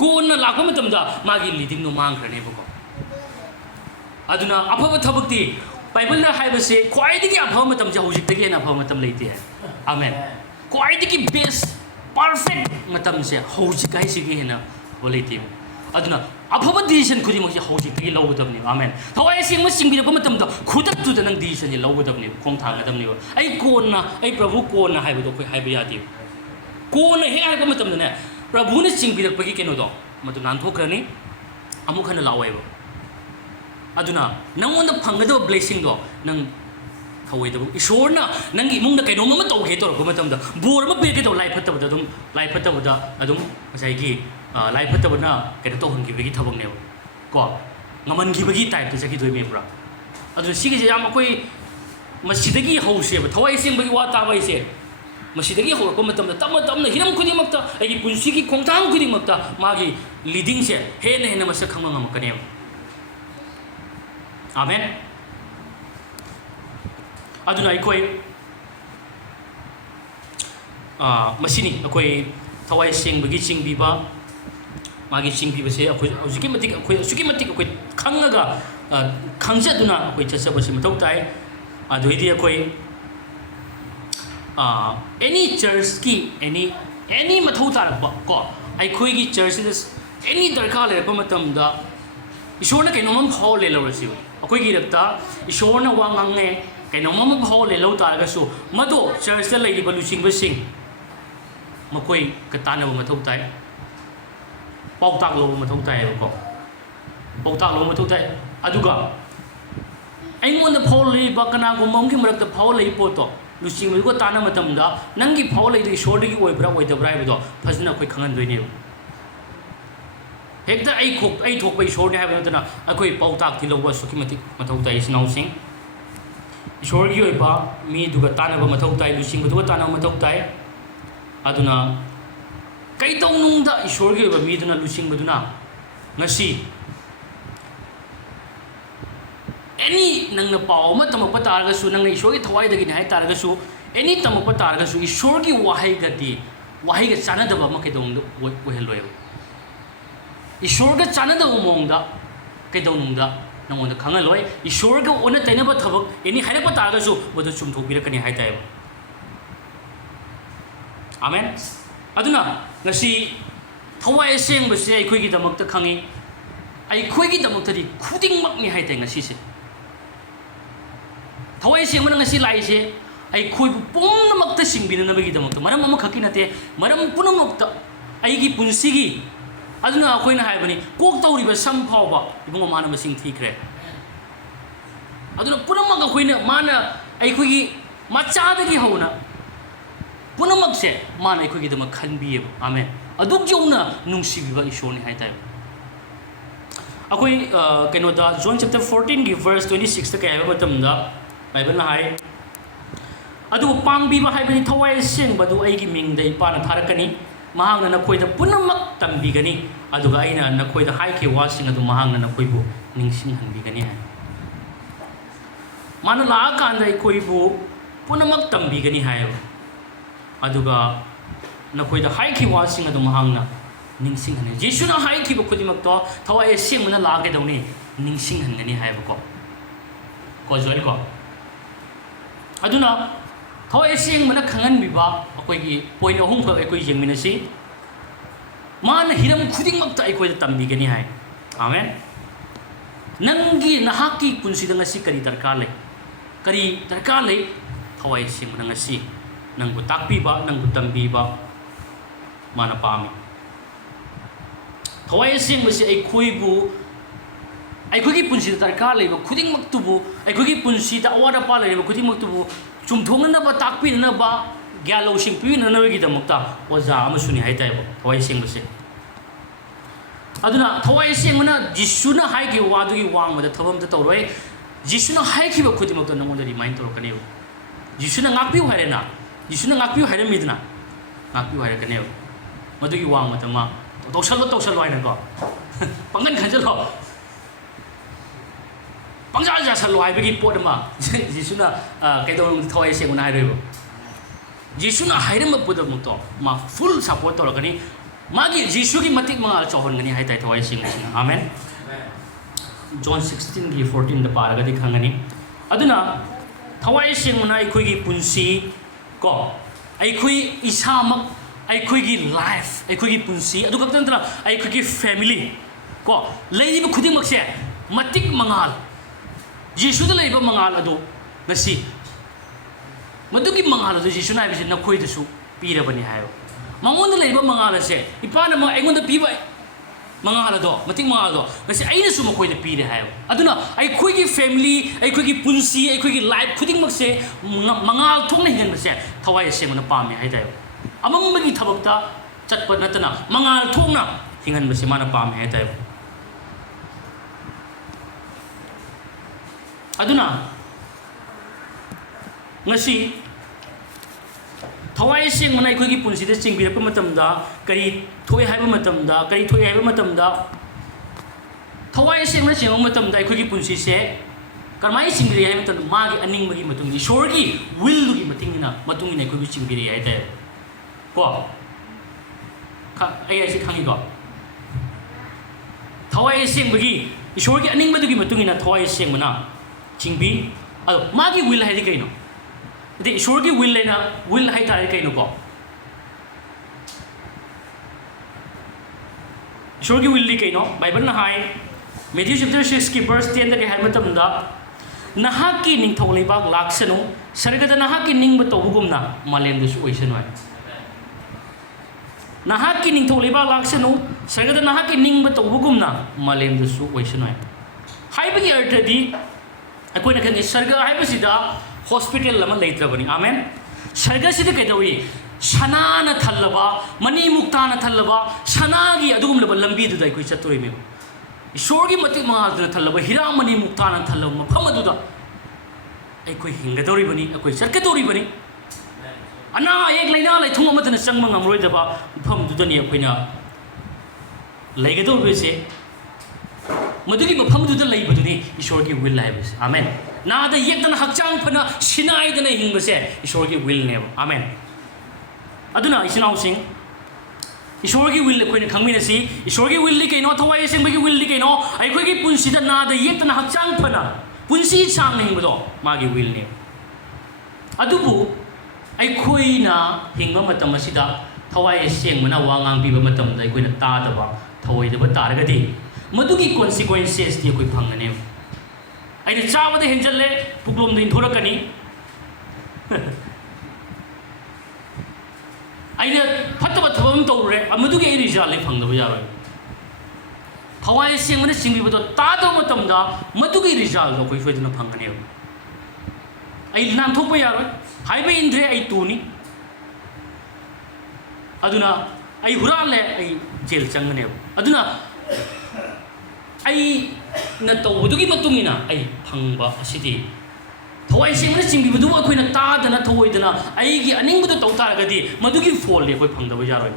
ko na lakpa matamda magi leading no mangkhrane bako aduna afaba thabakti Bible ना हाइबसे ख्वाइदगी अफब मतम जे हौजिकदगी हेना अफब मतम लेते हैं आमेन ख्वाइदगी बेस्ट परफेक्ट मतम से हौजिक हाइसिगी हेना बोलेते अदुना अफब डिसीजन खुदी मसे हौजिकदगी लौगदबनी आमेन थवाय सिंग म सिंगिरब मतम द खुदक तुद नंग डिसीजन लौगदबनी खोंग थांगदबनी आई कोना आई प्रभु कोना हाइबदो कोई हाइब यादे कोना हे हाइब मतम ने प्रभु ने सिंगिरबगी केनो दो मदु नानथोखरनी अमुक हन लावेबो अदुना नंगोंद फंगदो ब्लेसिंग दो नंग थवैदबो ईश्वरना नंगी इमुंगदा कैनोम अमा तौगे तौरको मतमदा बोर अमा पेगे दो लाइफत्तबदा अदुम लाइफत्तबदा अदुम मसाइगी लाइफत्तबना कैनो तौहनगिबगी थबकनेबो को ngमनगिबगी टाइप जगी दोइमे पुरा अदु सिगिजे याम अखोइ मसिदगी हौसेबो थवै सेंबगी वा ताबाइसे मसिदगी हौरको मतमदा तम तमना हिरम खुदिमक्ता आइगी पुंसिगी खोंथांग खुदिमक्ता मागी लीडिंग से हेन हेन मस खंग ngमकनेबो आमेन अदुना अखोइ मसिनी अखोइ थवाई सेंबगी चिंगबीबा मागी चिंगबीबसे अखोइ हुजिकी मतिक अखोइ सुकी मतिक अखोइ खंगगा खंगजदुना अखोइ चसबसे मथौ ताइ अदुइदि अखोइ एनी चर्च की एनी मथौ तारकबा को अखोइगी चर्च एनी दरकार लेरपा मतमदा ईश्वरना कैनोम भाव ले लौरसी अखोइगी रक्ता ईश्वरना वा ngangne कैनोम भाव ले लौ तारगसु मदो चर्च लेरिबा लुचिंगबसिंग मकोइ कतानबो मथौ ताइ पाउताक लो मथौ ताइ को पाउताक लो मथौ ताइ अदुगा अइमोन भाव लेबा कनागो ममगी मरक्ता भाव लेइ पोतो लुचिंगबो ताना मतमदा नंगी भाव लेइ ईश्वरदगी ओइब्रा ओइदब्रा हाइबदो फजना कोइ खंगन दोइने हेक्ता आई थोप ईश्वर है नतना अखोई पाउताक लौब सुखी मथौ ताइ इनाउसिंग ईश्वर की मी तानब मथौ ताइ लुचिंग तानब मथौ ताइ अदुना कईतौनुंग ईश्वर की मीदुना लुचिंगबदुना ngasi एनी नंग पाव म तमप तारगसु नंग ईश्वर की थवाई दगी हाय तारगसु एनी तमप तारगसु ईश्वर की वाहै गति वाहै ग चानदब म केदोंग ओहेलोय ईश्वर का चानदब मोंगदा केदोंगदा नंगोंद खंगलोय ईश्वर का ओन तैनब थबक एनी हायरप तारगसु बदु चुमथोबिरकनी हाय ताय आमेन अदुना ngasi थवाई सेंबसे अखोइगी दमकत खंगी अखोइगी दमकतदी खुदिंगमकनी हाय ताय ngasi से थवाई सेंबना ngasi लाइसे अखोइबु पुनमकत सिंबिननबगी दमकत मरम अम खकी नते मरम पुनमकत अइगी पुंसिगी अदुना अखोइना हायबनी कोक तौरिबा सम फावबा इबुंग माना मसिंग थीख्रे अदुना पुनमक अखोइना माना अखोइगी मचादगी हौना पुनमक से माना अखोइगी दम खनबियब आमेन अदुक जौना नुंसिबिबा ईश्वरनी हाय ताय अखोइ कैनोदा जॉन चैप्टर 14 की वर्स 26 तक आइबा मतमदा बाइबल ना हाय अदु पांगबिबा हायबनी थवाई सेंबदु अइगी मिंगदे इपाना थारकनी महांगना नखोइदा पुनमक तंबिगनी अदुगा आइना नखोइदा हाइके वासिंग अदु महांगना नखोइबु निंगसिंग हंबिगनी हाय माना ला कांदा अखोइबु पुनमक तंबिगनी हाय अदुगा नखोइदा हाइके वासिंग अदु महांगना निंगसिंग हने येशुना हाइकिबु खुदिमक तो थवाई सेंगना लागेदौनी निंगसिंग हंगनी हायबको को जोइल को अदुना थवाई सेंगमना खंगनबिबा अखोइगी पॉइंट अहुम खक अखोइ जेंगमिनसी मान हिरम खुदिंगमक्ता अखोइदा तंबिगनी हाय आमेन नंगी नहाकी पुंसिदा ngasi करी दरकार ले थवाई सेंगमना ngasi नंगु ताकपीबा नंगु तंबीबा माना पामी थवाई सेंगबसे अखोइबु अखोइगी पुंसिदा दरकार लेबा खुदिंगमक्तुबु अखोइगी पुंसिदा अवादा पा लेबा खुदिंगमक्तुबु चुमथोंगनबा ताकपीनबा ग्यान लौसिंग पीननबगीदमक्ता ओजा अमसुनी हाय तायबो थवाई सेंगबसे अदुना थवाई सेंगमना जिसुना हाइगी वादुगी वांगबदा थबमदा तौरोय जिसुना हाइखिबा खुदिमक्ता नमोदा रिमाइंड तौरकनेब जिसुना ngakpiu हायरेना जिसुना ngakpiu हायरमिदना ngakpiu हायरकनेब मदुगी वांगबदमा तौसलो हायनको पंगन खंजलो पंजा जासलो हायबगी पोटमा जिसुना कैदौरम थवाई सेंगना हायरेबो जिसुना हायरम पुदमतो मा फुल सपोर्ट तौरकनी मागी जिसु की मतिक मंगाल चौहनगनी हाय ताय थवाई सेंगना आमेन जॉन 16 की 14 the पारगदी खंगनी aduna thawai sengmana aikhoigi punsi ko aikhoi isamak aikhoigi life aikhoigi punsi adu kaktantara aikhoigi family ko leiba khuding makse matik mangal jisu da leiba mangal adu ngasi madugi mangal adu jisu na bisi nakhoi dasu pirabani hayo mangon da leiba mangal ase ipana ma aingon da piba mangal ado matik mangal ado ngasi aina su makhoi da pire hayo aduna aikhoigi family aikhoigi punsi aikhoigi life khuding makse mangal thongna hingan base thawai sengmana pame haidayo amamagi thabakta chatpa natana mangal thongna hingan base mana pame haidayo aduna ngasi thawai sengmana aikhoigi punsi da chingbirapa matamda kari thoi haiba matamda kari thoi haiba matamda thawai sengmana chingba matamda aikhoigi punsi se karmai chingbiri haiba matamda magi aningmagi matungi ishorgi will gi matingina matungina aikhoigi chingbiri haidayo ko ai si khangi ko thawai sengbagi ishorgi aning madugi matungina thawai sengmana chingbi ado magi will hai kaino de ishorgi will lena will hai tare kaino ko ishorgi will li kaino bible na hai Matthew chapter 6 ki verse 10 da ke hai matamda nahaki ningthau leibak laksanu sargada nahaki ningba tobugumna malem du oisanoi nahaki ningthau leibak laksanu sargada nahaki ningba tobugumna malem du oisanoi haibagi arthadi akoina kan sarga haibasida hospital lama leitrabani amen sarga sida kedawi sanana thallaba mani muktana thallaba sanagi adugum laba lambi du dai koi chatori me ishorgi mati mahadra thallaba hira mani muktana thallaba mafam aduda ai koi hingadori bani akoi sarkadori bani ana ek laina lai thung amadana changma ngamroi daba mafam dudani akoina leigador bese madugi mafam duda leibaduni ishorgi will laibase amen na da yekdana hakchang phana sinai dana hingbase ishorgi will ne amen aduna isinau sing ishorgi will koina khangmina si ishorgi will li kaino thawai sengbagi will li kaino ai khoi gi punsi da na da yekdana hakchang phana punsi chang ne hingbado magi will ne adubu ai khoina hingba matam asida thawai sengmana wangang biba matam da koina ta da ba thawai da ba taragadi madugi consequences ti koi phangane aina chawada henjalle puklom din thorakani aina phataba thabam tawre amadugi ai result le phangdaba yaroi thawai sengmana singbibodo tado matamda madugi result do koi soiduna phangane ai nan thokpa yaroi haibe indre ai tuni aduna ai hurale ai jail changane aduna ai na tawdugi matungina ai phangba asidi thawai sengmana chingbibodu akoina tadana thawoidana aigi aningbudu tawtaragadi madugi fall le koi phangdaba yaroi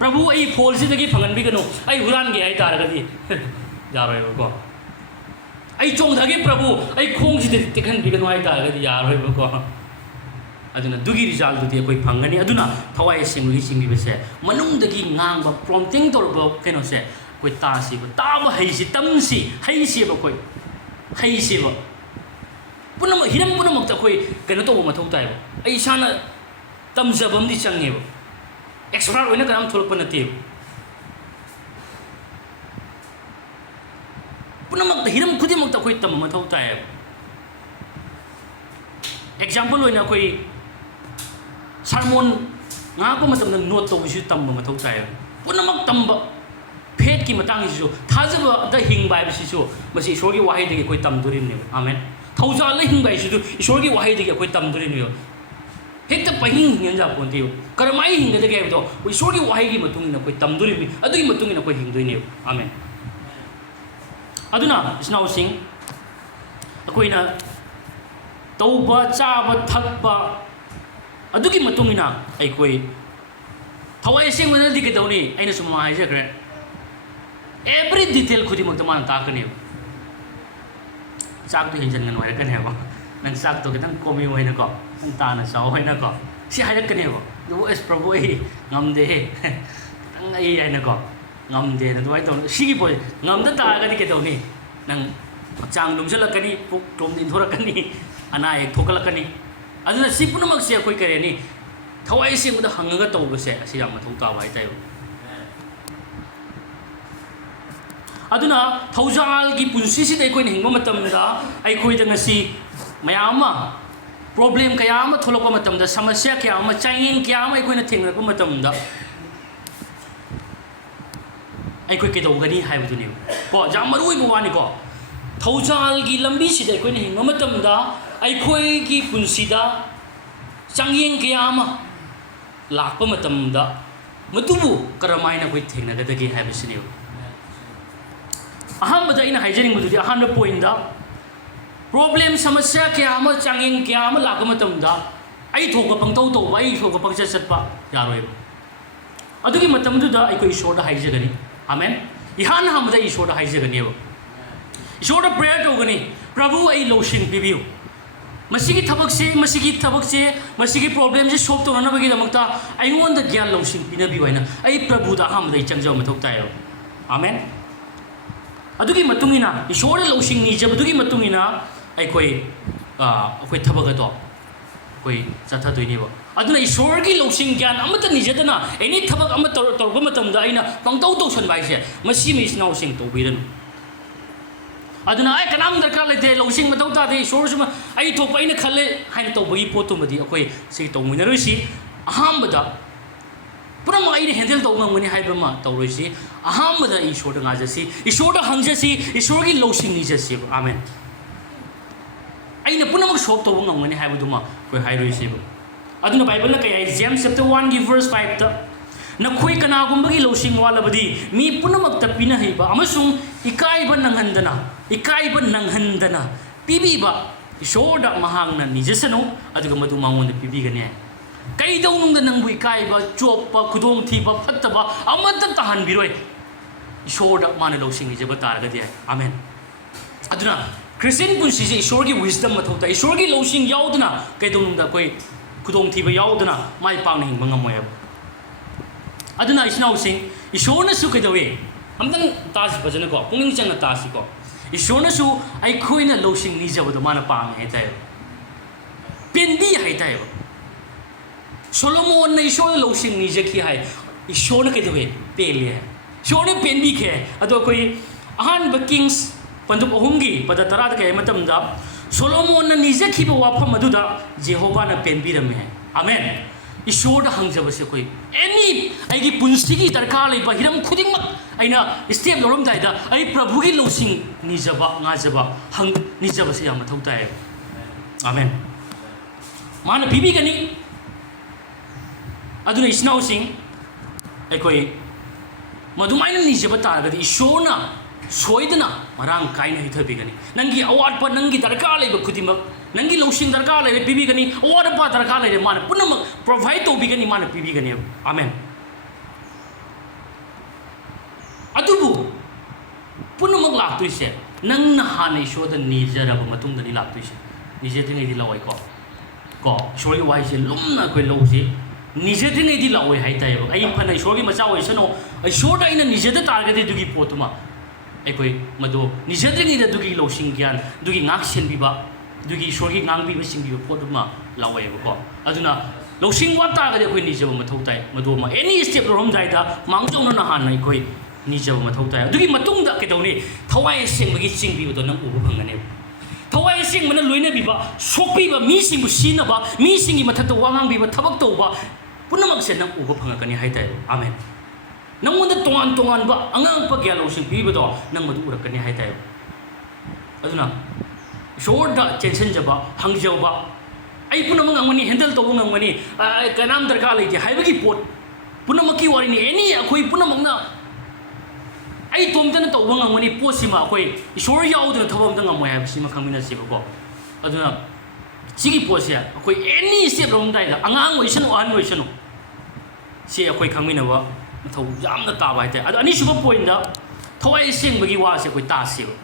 prabhu ai fall sidagi phanganbi gano ai huran ge ai taragadi yaroi ko ai chongdagi prabhu ai khong sidagi tekhan bi gano ai taragadi yaroi ko aduna dugi result du koi phangani aduna thawai sengmagi chingbibase manungdagi ngangba prompting torba keno se koi ta si ba ta ba hai si tam si hai si ba koi hai si ba punam hiram punam ta koi kena to ma thau tai ba ai sana tam jabam di change ba expert oina kanam thol pa nate punam ta hiram khudi mak ta koi tam ma thau tai example oina koi sermon nga ko matam na note to bisu tam ma thau tai punam tam ba pet ki matang isu thajaba da hingba bisu masi ishorgi wahai de koi tam durin ne amen thauja la hingba isu ishorgi wahai de koi tam durin ne hekta pahin hingen ja ponte karamai hinga de ge do ishorgi wahai gi matung na koi tam durin adui matung na koi hingdoi ne amen aduna isnau sing akoina tauba chaba thakba adugi matung ina ai koi thawai sengmana di ke doni aina suma hai jakre every detail khudi mak taman ta kane chak to hinjan ngan wai kane ba nang chak to kitang komi wai na ko nang ta na saw wai na ko si hai kane ba do es prabhu ai ngam de tang ai ai na ko ngam de na wai to si gi boy ngam da ta ga di ke to ni nang ꯍꯛꯆꯥꯡ ꯂꯨꯝꯁꯤꯜꯂꯛꯀꯅꯤ ꯄꯨꯛ ꯂꯣꯝ ꯏꯟꯊꯣꯔꯛꯀꯅꯤ ꯑꯅꯥ ꯑꯌꯦꯛ ꯊꯣꯛꯂꯛꯀꯅꯤ ꯑꯗꯨꯅ ꯁꯤ ꯄꯨꯝꯅꯃꯛꯁꯦ ꯑꯩꯈꯣꯏ ꯀꯔꯤ ꯍꯥꯏꯅꯤ ꯊꯋꯥꯏ ꯁꯦꯡꯕꯗ ꯍꯪꯉꯒ ꯇꯧꯕꯁꯦ ꯑꯁꯤ ꯌꯥꯝ ꯃꯊꯧ ꯇꯥꯕ ꯍꯥꯏꯇꯥꯔꯦ aduna thaujalgi punsisida aikoina hingba matamda aikoida ngasi mayama problem kaya ama tholokpa matamda samasya kaya ama chain kaya ama aikoina thengrakpa matamda aikoi kedogani haibaduni ko jamarui bwani ko thaujalgi lambi sida aikoina hingba matamda aikoi gi punsida changyen kaya ama lakpa matamda matubu karamaina koi thengnagadagi haibasini Ahmad इन हाइजरिंग मुझे अहम पॉइंट प्रॉब्लम समस्या क्या हम चांगिंग क्या हम लाख मतमदा आई थोक पंगतौ तो आई थोक पंगचत चतपा यारोय अदुगी मतमदुदा आई को ईश्वर हाइजगनी आमेन इहान हमदा ईश्वर हाइजगनी ईश्वर प्रेयर तोगनी प्रभु आई लोशिंग पिबियु मसिगी थबक से मसिगी प्रॉब्लम से सॉल्व तोरनबगी दमकता आइंगोन द ज्ञान लोशिंग पिनबिवाइना आई प्रभु दा हमदा चंगजौ मथौ तायो आमेन अदुगी मतुंगिना ईश्वर लौसिंग निजबदुगी मतुंगिना अखोई अखोई थबगतो अखोई चथादोइनेबो अदुना ईश्वर की लौसिंग ज्ञान अमत निजदना एनी थबक अमत तौरब मतमदा आइना पंगतौ तौसन बाइसे मसी मिसनाउसिंग तौबिरन अदुना आई कनाम दरकार लेते लौसिंग मतौ तादे ईश्वर सुम आई थोप आइना खले हाइन तौबगी पोतुमदी अखोई सि तौमिनरुसी अहामबदा पुरम आइने हैंडल तौगमनी हाइबमा तौरोइसी अहामदा ईश्वर गाजसी ईश्वर हंजसी ईश्वर की लौसिंग निजसी आमेन आइने पुनम सॉल्व तौगमनी हाइबदुमा कोइ हाइरोइसी अदुना बाइबल कय जेम्स चैप्टर 1 की वर्स 5 ता नखोइ कनागुंबगी लौसिंग वालबदी मी पुनमक तपिना हैबा अमसुंग इकाइबा नंगहंदना पिबीबा ईश्वर महांगना निजसनो अदुगा मदु मांगोन पिबीगने कई दौनुंग नंगु इकाइबा चोपा खुदोंग थीबा फत्तबा अमत तहनबिरोय ईश्वर मान लौसिंग निजबा तारगदि आमेन अदुना क्रिश्चियन पुंसी से ईश्वर की विजडम मथौता ईश्वर की लौसिंग याउदना कई दौनुंग कोई खुदोंग थीबा याउदना माइ पांग हिंग मंगमोय अदुना इस्नाउसिंग ईश्वर न सु कदवे हमदन तास बजन को पुंगिंग चंग तासी को ईश्वर न सु आई खोइना लौसिंग निजबदो मान पांग हेताय पेनबी हेताय सोलोमोन ने ईश्वर लौसिंग निजकी है ईश्वर ने कदवे पेली है ईश्वर ने पेनबी खे अदो कोई अहान किंग्स पंदुप अहुमगी पद तराद के मतमदा सोलोमोन ने निजखीब वाफम अदुदा जेहोवा ने पेनबीरमे है आमेन ईश्वर हंगजबसे कोई एनी आइगी पुंसिगी दरकार लेबा हिरम खुदिंगमक आइना स्टेप लौरमदाइदा आई प्रभु की लौसिंग निजबा गाजबा हंग निजबसे याम मथौताय आमेन मान पिबीगनी अदुना इस्नाउसिंग अखोई मधुमाइन निजब तारगदि ईश्वरना सोइदना मरांग काइना हिथबिगनी नंगी अवाटप नंगी दरकार लेब खुदिमक नंगी लौसिंग दरकार लेबे पिबीगनी अवाटप दरकार लेबे मान पुनम प्रोवाइड तौबिगनी मान पिबीगनी आमेन अदुबु पुनमक लाक्तुइसे नंगना हान ईश्वरद निजरब मतुंगदनि लाक्तुइसे निजेदिंगैदि लवै को ईश्वरगी वाइसे लुमना कोइ लौजे निजेदिंगैदि लावै हाइतायब आई फना ईश्वरगी मचा ओइसनो ईश्वर आइना निजेद तारगदि दुगी पोतुमा अखोई मदो निजेदिंगैदा दुगी लौसिंग ज्ञान दुगी ngak senbiba दुगी ईश्वरगी ngangbीब सिंबिब पोतुमा लावैबको अदुना लौसिंग वा तारगदि अखोई निजब मथौताय मदोमा एनी स्टेप रोमजाइदा मांगजौना हान अखोई निजब मथौताय दुगी मतुंगदा केदौनी थवाय सेंबगी चिंबिबदो नंग उबो फंगने थवाय सेंबना लोइनबिबा सोपीबा मीसिंबु सिनबा मीसिंगी मथत वांगांबिबा थबक तौबा पुनमक से नंग उबो फंगकनी हाइताय आमेन नंगोंद तोंगान तोंगान बा अंगांग प ग्यान लौसिंग पिबदो नंग मदु उरकनी हाइताय अदुना ईश्वरदा टेंशन जबा हंगजबा आई पुनमक अंगनी हैंडल तौबो ngमनी कनाम दरकार लेते हाइबगी पोट पुनमकी वारिनी एनी अखोई पुनमकना आई तोमदन तौबो ngमनी पोसिमा अखोई ईश्वर याउदन थबमदन ngमोय हाइबसिमा खंगमिना सिबको अदुना सिगी पोसे अखोई एनी स्टेप रोमदाइदा अंगांग ओइसनो अहन ओइसनो से अखोई खंगमिनबा मथौ यामना ताबा हाइते अदु अनी सुबा पॉइंट थवाय सेंबगी वासे अखोई तासिबो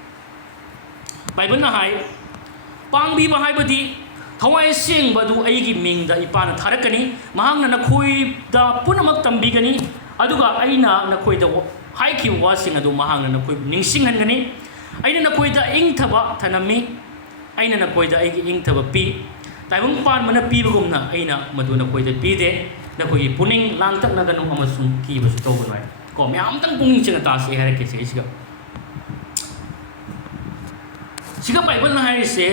बाइबल ना हाय पांगबी हाइबदी थवाय सेंबदु आइगी मिंगदा इपाना थारकनी महांगना नखोइदा पुनमक तंबिगनी अदुगा आइना नखोइदा हाइकी वासिंग अदु महांगना नखोइ निंगसिंगनगनी ꯑꯩꯅ ꯅꯈꯣꯏꯗ ꯏꯪꯊꯕ ꯊꯅꯝꯃꯤ ꯑꯩꯅ ꯅꯈꯣꯏꯗ ꯑꯩꯒꯤ ꯏꯪꯊꯕ ꯄꯤ ꯇꯥꯏꯕꯪ ꯄꯥꯟꯕꯅ ꯄꯤꯕꯒꯨꯝꯅ ꯑꯩꯅ ꯃꯗꯨ ꯅꯈꯣꯏꯗ ꯄꯤꯗꯦ ꯅꯈꯣꯏꯒꯤ ꯄꯨꯛꯅꯤꯡ ꯂꯥꯡꯇꯛꯅꯒꯅꯨ ꯑꯃꯁꯨꯡ ꯀꯤꯕꯁꯨ ꯇꯧꯒꯅꯨ ꯍꯥꯏ ꯀꯣ ꯃꯌꯥꯝꯇꯪ ꯄꯨꯛꯅꯤꯡ ꯆꯪꯅ ꯇꯥꯁꯤ ꯍꯥꯏꯔꯛꯀꯦ siga Bible na harise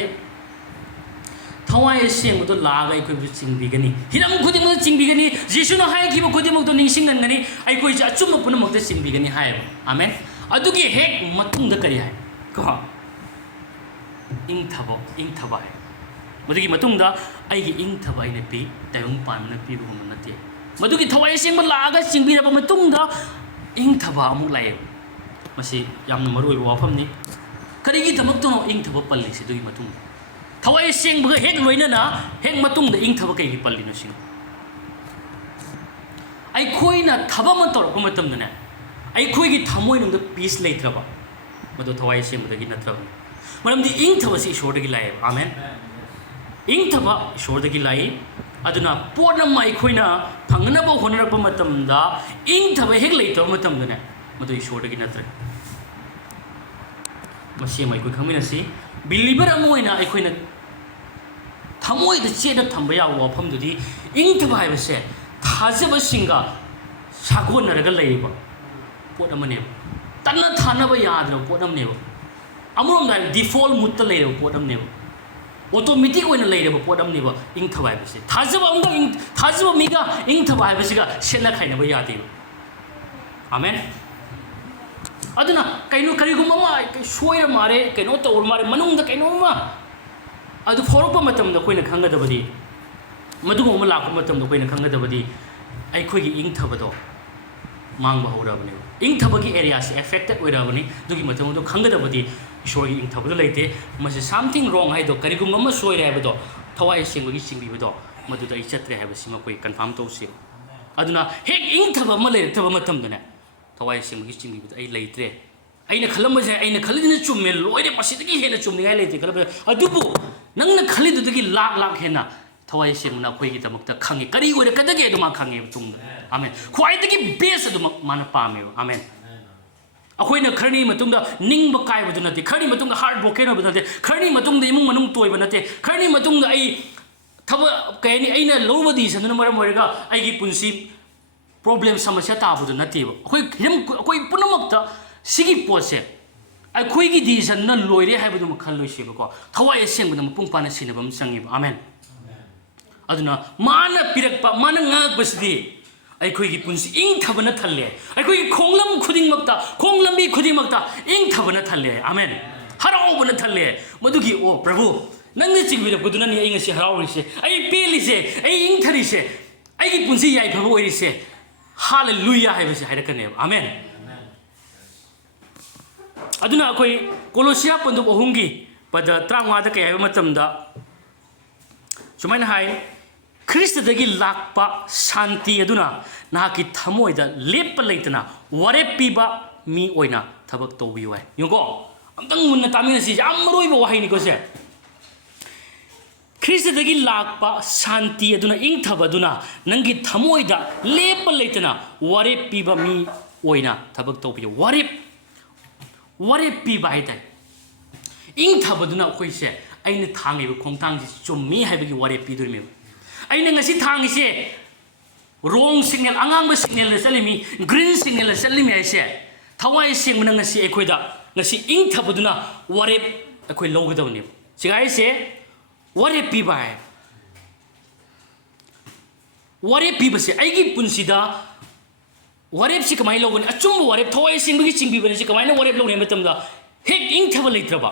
thawai sengbudo laga ikoi bu chingbigani hiram khuding ma chingbigani Jesu na hai kiba khuding mak to ningsingan gani ai koi ja achum puna mak ta chingbigani hai amen adugi hek matung da kari hai ko ing thaba hai madugi matung da ai gi ing thaba ine pi tayong pan na pi bu na te madugi thawai sengba laga chingbi ra matung da ing thaba amu lai masi yamna maroi wa pham ni karigi thamak to ing thaba palli si dugi matung thawai sengba hek loina na hek matung da ing thaba kai gi palli no sing ai khoi na thaba ma tor ko matam na ai khoi gi thamoi nung da peace lei thaba madu thawai sengba da gi na thaba maram di ing thaba si shor da gi lai amen ing thaba shor da gi lai aduna porna mai khoi na phangna ba honar pa matam da ing thaba hek lei to matam da madu shor da gi na tra masi mai khoi khamina si believer amoina ai khoi na thamoi da che da thamba ya wa pham du di ing thaba hai ba se thajaba singa sagon na ga lei ba pot amane tanna thana ba yadra pot amne ba amurom da default mut ta lei ba pot amne ba automatic oina lei ba pot amne ba ing thaba hai ba se thajaba amga ing thajaba miga ing thaba hai ba siga sela khaina ba yade ba amen aduna kaino kariguma ma soira mare kaino to or mare manung da kaino ma adu forok matam da koina khanga da badi madu ma la ko matam da koina khanga da badi ai khoi gi ing thaba do mang ba hora bane ing thaba gi area se affected oira bane du gi matam do khanga da badi ishwar gi ing thaba do leite mase something wrong hai do kariguma ma soira hai do thawai sing gi sing bi do madu da i chatre hai ba sima koi confirm to si aduna hek ing thaba ma le thaba matam da na thawai sing gi sing bi ai leitre aina khalam je aina khalidina chumme loire pasidagi hena chumni gai leite khalam adubu nangna khalidu dagi lak hena thawai sing na khoi gi tamakta khangi kari ore kadage duma khangi tung amen khwai dagi base duma mana pame amen akhoi na kharni matungda ningba kai badu nate kharni matungda heart broken badu nate kharni matungda imung manung toiba nate kharni matungda ai thaba kaini aina lobadi sanuna maram orega ai gi punsi problem samasya ta badu nate akhoi hiram akhoi punamakta sigi pose ai khoi gi decision na loire hai badu makhal loi se ko thawai seng badu pung pana sinabam sangi amen aduna mana pirakpa mana ngak basdi ai khoi gi punsi ing thabana thalle ai khoi khonglam khuding makta khonglambi khuding makta ing thabana thalle amen harau bana thalle madugi o prabhu nang ni chingbi rabdu na ni ai ngasi harau ri se ai peli se ai ing thari se ai gi punsi yai phaba oi ri se hallelujah hai basi hairakane amen aduna akoi Colosia panduk ohungi pada trangwa da kaya matam da sumaina hai Christ dagi lakpa shanti aduna na ki thamoi da lepa leitana ware piba mi oina thabak tobi wai yugo amtang munna tamina si amroi ba wahai ni ko se Christ dagi lakpa shanti aduna ing thabaduna nangi thamoi da lepa leitana ware piba mi oina thabak tobi ware piba hai tai ing thabaduna khoi se aina thangi ba khongtang si chummi hai ba gi ware pidur me aina ngasi thangi se wrong signal angang ba signal la salimi green signal la salimi ai se thawai sing mun ngasi ekhoi da ngasi ing thabaduna ware ekhoi logdaw ne sigai se ware piba hai ware piba se aigi punsida warep si kamai logon achum warep thawai sing bi ching bi ban si kamai na warep lo ne matam da hek ing thaba leitraba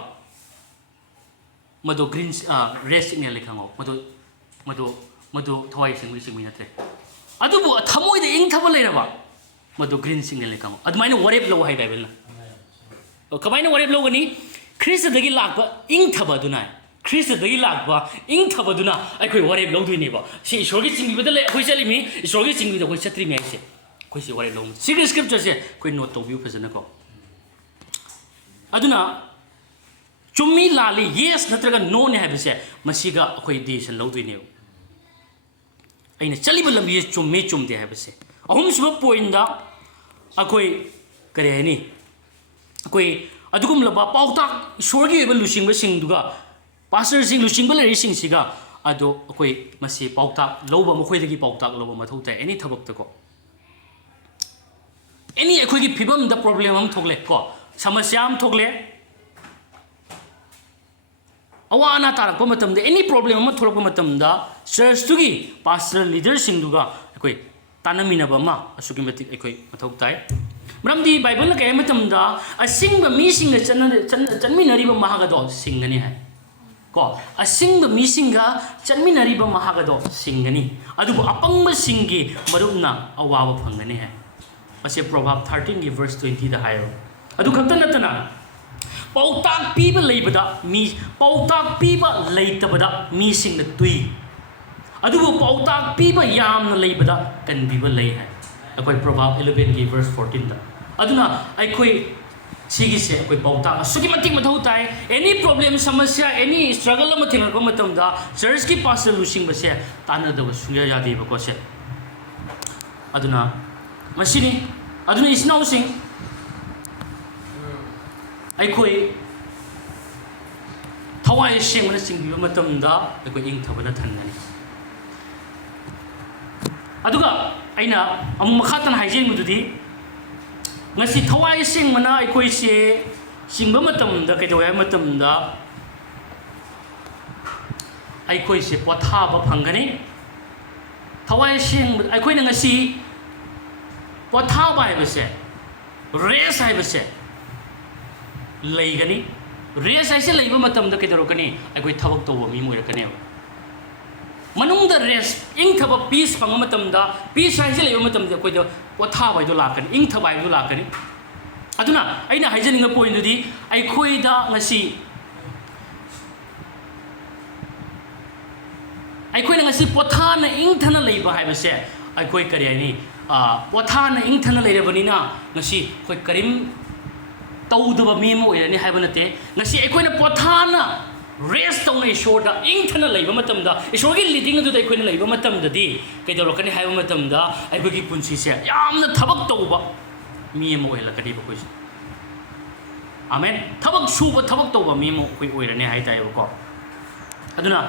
mado green red signal lekhango mado thawai sing bi na tre adubu thamoi da ing thaba leiraba mado green signal lekhango admai na warep lo hai bible na kamai na warep lo gani Christ dagi lakba ing thaba duna Christ dagi lakba ing thaba duna ai koi warep lo dui ne ba si ishor gi ching bi da le khoi chali mi ishor gi ching bi da khoi chatri me ai se khoi si ware long secret scripture se khoi note to view phasana ko aduna chummi lali yes natraga no ne have se masiga khoi decision lo dui ne aina chali ba lambi chummi chumde have se ahum suba point da akoi kare ni akoi ꯑꯗꯨꯒꯨꯝꯂꯕ ꯄꯥꯎꯇꯥꯛ ꯏꯁꯣꯔꯒꯤ ꯑꯣꯏꯕ ꯂꯨꯆꯤꯡꯕꯁꯤꯡꯗꯨꯒ ꯄꯥꯁꯇꯔꯁꯤꯡ ꯂꯨꯆꯤꯡꯕ ꯂꯩꯔꯤꯁꯤꯡꯁꯤꯒ ꯑꯗꯣ ꯑꯩꯈꯣꯏ ꯃꯁꯤ ꯄꯥꯎꯇꯥꯛ ꯂꯧꯕ ꯃꯈꯣꯏꯗꯒꯤ ꯄꯥꯎꯇꯥꯛ ꯂꯧꯕ ꯃꯊꯧ ꯇꯥꯏ ꯑꯦꯅꯤ ꯊꯕꯛꯇꯀꯣ ꯑꯦꯅꯤ ꯑꯩꯈꯣꯏꯒꯤ ꯐꯤꯕꯝꯗ ꯄ꯭ꯔꯣꯕ꯭ꯂꯦꯝ ꯑꯃ ꯊꯣꯛꯂꯦ ꯀꯣ ꯁꯃꯁ꯭ꯌꯥ ꯑꯃ ꯊꯣꯛꯂꯦ ꯑꯋꯥ ꯑꯅꯥ ꯇꯥꯔꯛꯄ ꯃꯇꯝꯗ ꯑꯦꯅꯤ ꯄ꯭ꯔꯣꯕ꯭ꯂꯦꯝ ꯑꯃ ꯊꯣꯛꯂꯛꯄ ꯃꯇꯝꯗ ꯆꯔꯆꯇꯨꯒꯤ ꯄꯥꯁꯇꯔ ꯂꯤꯗꯔꯁꯤꯡꯗꯨꯒ ꯑꯩꯈꯣꯏ ꯇꯥꯟꯅꯃꯤꯟꯅꯕ ꯑꯃ ꯑꯁꯨꯛꯀꯤ ꯃꯇꯤꯛ ꯑꯩꯈꯣꯏ ꯃꯊꯧ ꯇꯥꯏ ꯃꯔꯝꯗꯤ ꯕꯥꯏꯕꯜꯅ ꯀꯩ ꯍꯥꯏ ꯃꯇꯝꯗ ꯑꯁꯤꯡꯕ ꯃꯤꯁꯤꯡꯒ ꯆꯠꯃꯤꯟꯅꯔꯤꯕ ꯃꯍꯥꯛ ꯑꯗꯣ ꯁꯤꯡꯒꯅꯤ ꯍꯥꯏ ꯀꯣ ꯑꯁꯤꯡꯕ ꯃꯤꯁꯤꯡꯒ ꯆꯠꯃꯤꯟꯅꯔꯤꯕ ꯃꯍꯥꯛ ꯑꯗꯣ ꯁꯤꯡꯒꯅꯤ ꯑꯗꯨꯕꯨ ꯑꯄꯪꯕꯁꯤꯡꯒꯤ ꯃꯔꯨꯞꯅ ꯑꯋꯥꯕ ꯐꯪꯒꯅꯤ ꯍꯥꯏ ꯃꯁꯤ ꯄ꯭ꯔꯣꯚꯥꯕ 13ꯒꯤ ꯚꯔꯁ 20ꯗ ꯍꯥꯏꯌꯣ ꯑꯗꯨ ꯈꯛꯇ ꯅꯠꯇꯅ ꯄꯥꯎꯇꯥꯛ ꯄꯤꯕ ꯂꯩꯕꯗ ꯄꯥꯎꯇꯥꯛ ꯄꯤꯕ ꯂꯩꯇꯕꯗ ꯃꯤꯁꯤꯡꯅ ꯇꯨꯏ ꯑꯗꯨꯕꯨ ꯄꯥꯎꯇꯥꯛ ꯄꯤꯕ ꯌꯥꯝꯅ ꯂꯩꯕꯗ ꯀꯟꯕꯤꯕ ꯂꯩ ꯍꯥꯏ ꯑꯩꯈꯣꯏ ꯄ꯭ꯔꯣꯚꯥꯕ 11ꯒꯤ ꯚꯔꯁ 14ꯗ ꯑꯗꯨꯅ ꯑꯩꯈꯣꯏ ꯁꯤꯒꯤꯁꯦ ꯑꯩꯈꯣꯏ ꯄꯥꯎꯇꯥꯛ ꯑꯁꯨꯛꯀꯤ ꯃꯇꯤꯛ ꯃꯊꯧ ꯇꯥꯏ ꯑꯦꯅꯤ ꯄ꯭ꯔꯣꯕ꯭ꯂꯦꯝ ꯁꯃꯁ꯭ꯌꯥ ꯑꯦꯅꯤ ꯁ꯭ꯇ꯭ꯔꯒꯜ ꯑꯃ ꯊꯦꯡꯅꯔꯛꯄ ꯃꯇꯝꯗ ꯆꯔꯆꯀꯤ ꯄꯥꯁꯇꯔ ꯂꯨꯆꯤꯡꯕꯁꯦ ꯇꯥꯟꯅꯗꯕ ꯁꯨꯡꯌꯥ ꯌꯥꯗꯦꯕꯀꯣ ꯁꯦ ꯑꯗꯨꯅ ꯃꯁꯤꯅꯤ ꯑꯗꯨꯅ ꯏꯆꯤꯟꯅꯥꯎꯁꯤꯡ ꯑꯩꯈꯣꯏ ꯊꯋꯥꯏ ꯁꯦꯡꯕꯅ ꯆꯤꯡꯕꯤꯕ ꯃꯇꯝꯗ ꯑꯩꯈꯣই ꯏꯪꯊꯕꯅ ꯊꯟꯒꯅꯤ ꯑꯗꯨꯒ ꯑꯩꯅ ꯑꯃꯨꯛ ꯃꯈꯥ ꯇꯥꯅ ꯍꯥꯏꯖꯅꯤꯡꯕꯗꯨꯗꯤ ngasi thawai sing mana aikoi se singba matamda kaidoya matamda aikoi se pothaba phangani thawai sing aikoi na ngasi pothaba haibase rest haibase leigani rest haise leiba matamda kaidorokani aikoi thabak toba mi moirakani manungda rest ingthaba peace phangma matamda peace haise leiba matamda koido pothaba ido lakani ingthaba ido lakani aduna aina haijaninga point dudi aikoida ngasi aikoina ngasi pothana ingthana leiba haibase aikoi kari ani pothana ingthana leirebanina ngasi khoi karim tawdaba mi mo irani haibanate ngasi aikoina pothana rest tawna ishorda ingthana leiba matamda ishorgi leading adu aikoina leiba matamda di kaidorokani haiba matamda aibogi punsi se yamna thabak tawba mi mo oilakani ba koisi amen thabak suba thabak tawba mi mo koi oirani hai tai ko aduna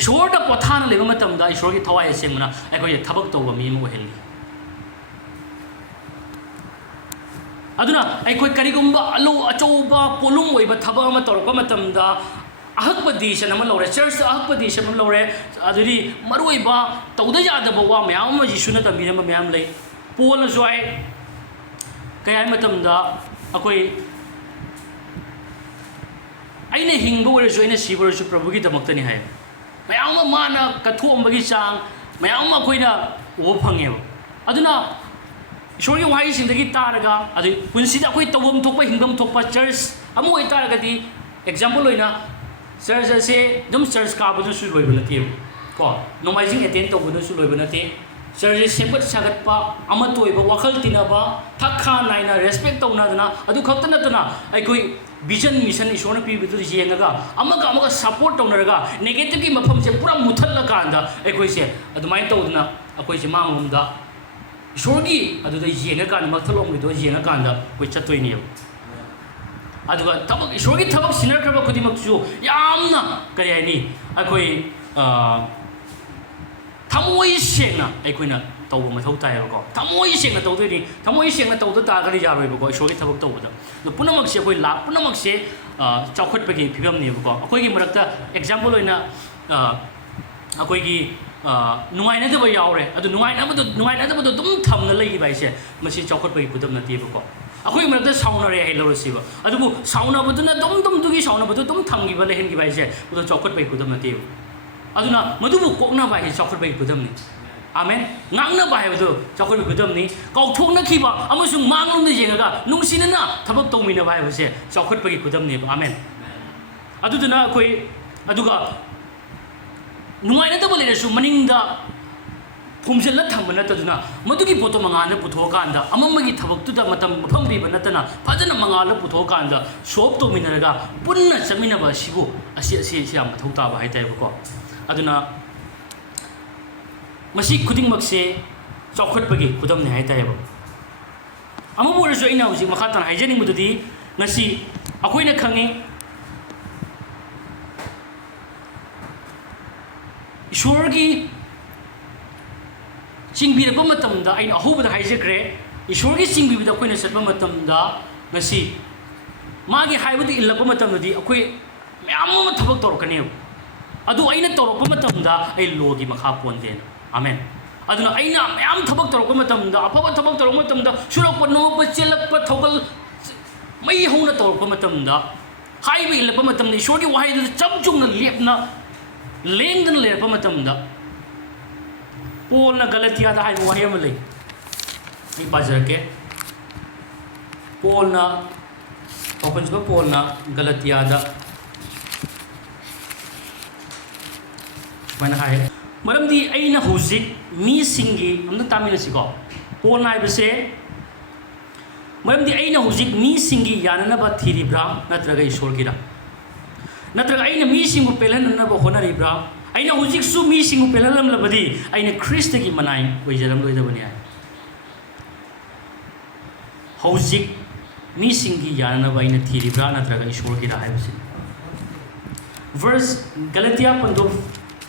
ishorda pothana leiba matamda ishorgi thawai sengmana aikoi thabak tawba mi mo ohelli aduna aikoi karigumba alu achouba polum oiba thaba ama torpa matamda ahakpa dishan ama lore church ahakpa dishan ama lore aduri maroiba tawda yadaba wa mayam ma jisuna tambirama mayam lei pol joy kaya matamda akoi aina hingbo ore joina sibor su prabhu gi damaktani hai mayam mana kathombagi chang mayam akoina wo phange aduna ishorgi wahai sindagi taraga adu punsida akoi tawam thokpa hingam thokpa church amu oi taragadi example oina church ase dum church ka badu su loiba nate ko nomaijing attend to badu su loiba nate church sepat sagat pa ama toiba wakal tinaba thakha naina respect tawna dana adu khakta natana aikoi vision mission ishorna pi bidu yengaga amaga support tawnaga negative ki mafam se pura muthalla kanda aikoi se adumai tawduna akoi se mangomda ishorgi aduda yengaga makthalom gido yengaga koi chattoini aduga tabak ishorgi tabak sinar kraba khudimaksu yamna kari ani akoi thamoi sengna aikoina tawba mathau tai ko thamoi sengna tawdeni thamoi sengna tawda ta gari yaroi ko ishorgi tabak tawda no punamak se koi la punamak se chaukhot pagi phigam ni ko akoi gi marakta example oina akoi gi nuaina da ba yaure adu nuaina da ba dum thamna lei bai se masi chaukhot pagi khudam na ti ko akoi marakta sauna re hello siba adu sauna baduna dum dugi sauna badu dum thamgi ba lehen gi bai se adu chaukhot pagi khudam na ti aduna madubu kokna bai chaukhot pagi khudam ni amen ngangna bai badu chaukhot pagi khudam ni kauthokna khiba amasung manglom de jengaga nungsina na thabak tongmina bai ba se chaukhot pagi khudam ni amen aduduna akoi aduga nuaina da bale su maningda phumjalla thamana taduna madugi poto mangana puthokanda amamagi thabaktu da matam phambi banatana fajana mangala puthokanda shop to minaraga punna chamina ba sibu asi am thauta ba haitai ko aduna masi khuding makse chaukhot bagi khudam ne haitai ba amabu rejo ina uji makhatan haijening mududi ngasi akoina khangi ईश्वर चिंबीरब मतमदा अइन अहोबदा हाइजग्रे ईश्वर की चिंबीबदा अखोइना चटबा मतमदा ngasi मागी हाइबदि इल्लबा मतमदि अखोइ म्याम अमा थबक तोरकने अदु अइना तोरकबा मतमदा अइ लोगी मखा पोन्देन आमेन अदुना अइना म्याम थबक तोरकबा मतमदा अफबा थबक तोरकबा मतमदा सुरकबा नोबा चेलकबा थौगल मई हौना तोरकबा मतमदा हाइबा इल्लबा मतमदा ईश्वर की वाहिदु चबजुंगना लेपना लेंदन लेरपा मतमदा पोलना गलतियादा हाइबा वाहि अमा लई मी पाजरके पोलना पपंजबा पोलना गलतियादा मैंने हाय मरमदी अइना हुजिक मी सिंगी हमना तामिनसिको पोलना हाइबसे मरमदी अइना हुजिक मी सिंगी याननबा थीरिब्रा नत्रगा ईश्वरगिरा नत्रगा अइना मी सिंगु पेलननबा होनरिब्रा अइना हुजिक सु मी सिंगु पेलनलमलबदी अइना ख्रिस्तगी मनाई ओइजरम लोइदबनि हाय हुजिक मी सिंगी याननबा अइना थीरिब्रा नत्रगा ईश्वरगिरा हाइबसे वर्स गलतिया पंदो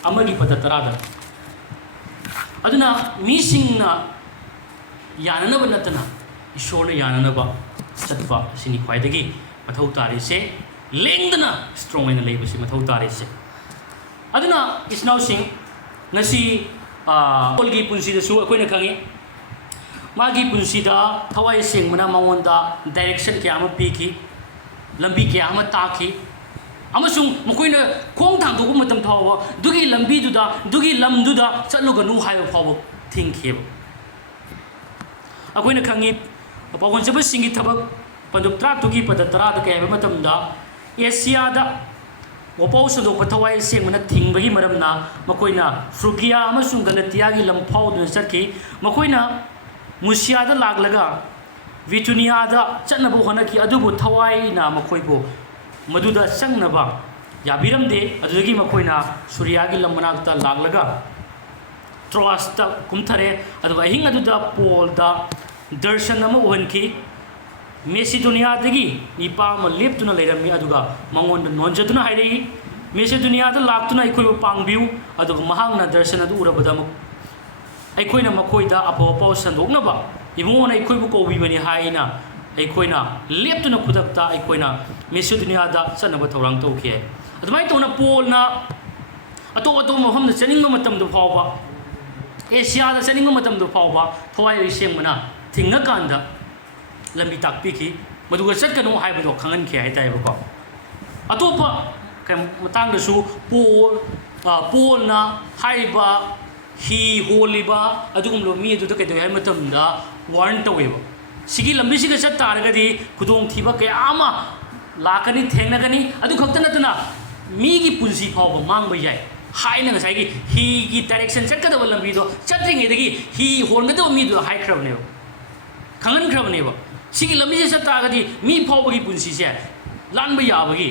अमगी पद तरादा अदुना मी सिंगना याननबा नतना ईश्वरना याननबा चटबा सिनि ख्वाइदगी मथौ तारिसे लेंदना स्ट्रॉंग इन लेबसे मथौ तारिसे अदुना इस्नाउ सिंग ngasi पोलगी पुंसीदसु अखोइना खंगी मागी पुंसीदा थवाई सिंग मना मंगोंदा डायरेक्शन क्या अमा पीकी लंबी क्या अमा ताकी अमसुंग मखोइना खोंग थांदोगु मतम थावा दुगी लंबी दुदा दुगी लमदुदा चलुगनु हाइबा फाव थिंखेब अखोइना खंगी पवनजब सिंगी थबक पंदुक त्रा तुगी पद तरा द केबा मतमदा एशियादा वपाउ सदोक थवाई सेंगमना थिंबगी मरमना मखोइना फ्रुगिया अमसुंग गलतियागी लमफाउदुना चटकी मखोइना मुसियादा लागलगा विटुनियादा चटनबो होनकी अदुबु थवाईना मखोइबो मधुदा चंगनबा याबिरमदे अदुदगी मखोइना सूर्यागी लमनाक्ता लागलगा ट्रोआसता कुमथरे अदुगा अहिंग अदुदा पोलदा दर्शन अमा ओहनकी मेसिडोनियादगी निपा अमा लेप्तुना लेरमी अदुगा मंगोंदा नोंजदुना हाइरई मेसिडोनियादा लाक्तुना अखोइबो पांगबिउ अदुगा महांगना दर्शन अदु उरबदा अखोइना मखोइदा अफोपाउ संदोकनबा इबोना अखोइबो कोबिबनी हाइना अखोइना लेप्तुना खुदक्ता अखोइना मेसिडोनियादा चनबा थौरांग तौखे अदुमाइ तौना पोलना अतो अतो मफमदा चनिंगबा मतमदो फावबा एशियादा चनिंगबा मतमदो फावबा थवाई सेंगमना थिंगा कांदा लंबी ताकपीकी मधुगा चटकनो हाइबदो खंगनखे हाइताइबको अतोपा मतंगदसु पोलना हाइबा ही होलिबा अदुगुमलो मी अदुदा कैदो हाइ मतमदा वार्न तवेबो सिगी लंबी सिगा चट तारगदी खुदोंग थीबा कया आमा लाकनी थेंगनगनी अदु खक्ता नतना मीगी पुंसी फावबो मांगबा याय हाइना ngसाइगी हीगी डायरेक्शन चटकदब लंबीदो चट्रिङेदगी ही होनगदो मीदो हाइख्रबनेबो खंगनख्रबनेबो सिगी लंबी से चट्टागदी मी फावबगी पुंसीसे लानबा याबगी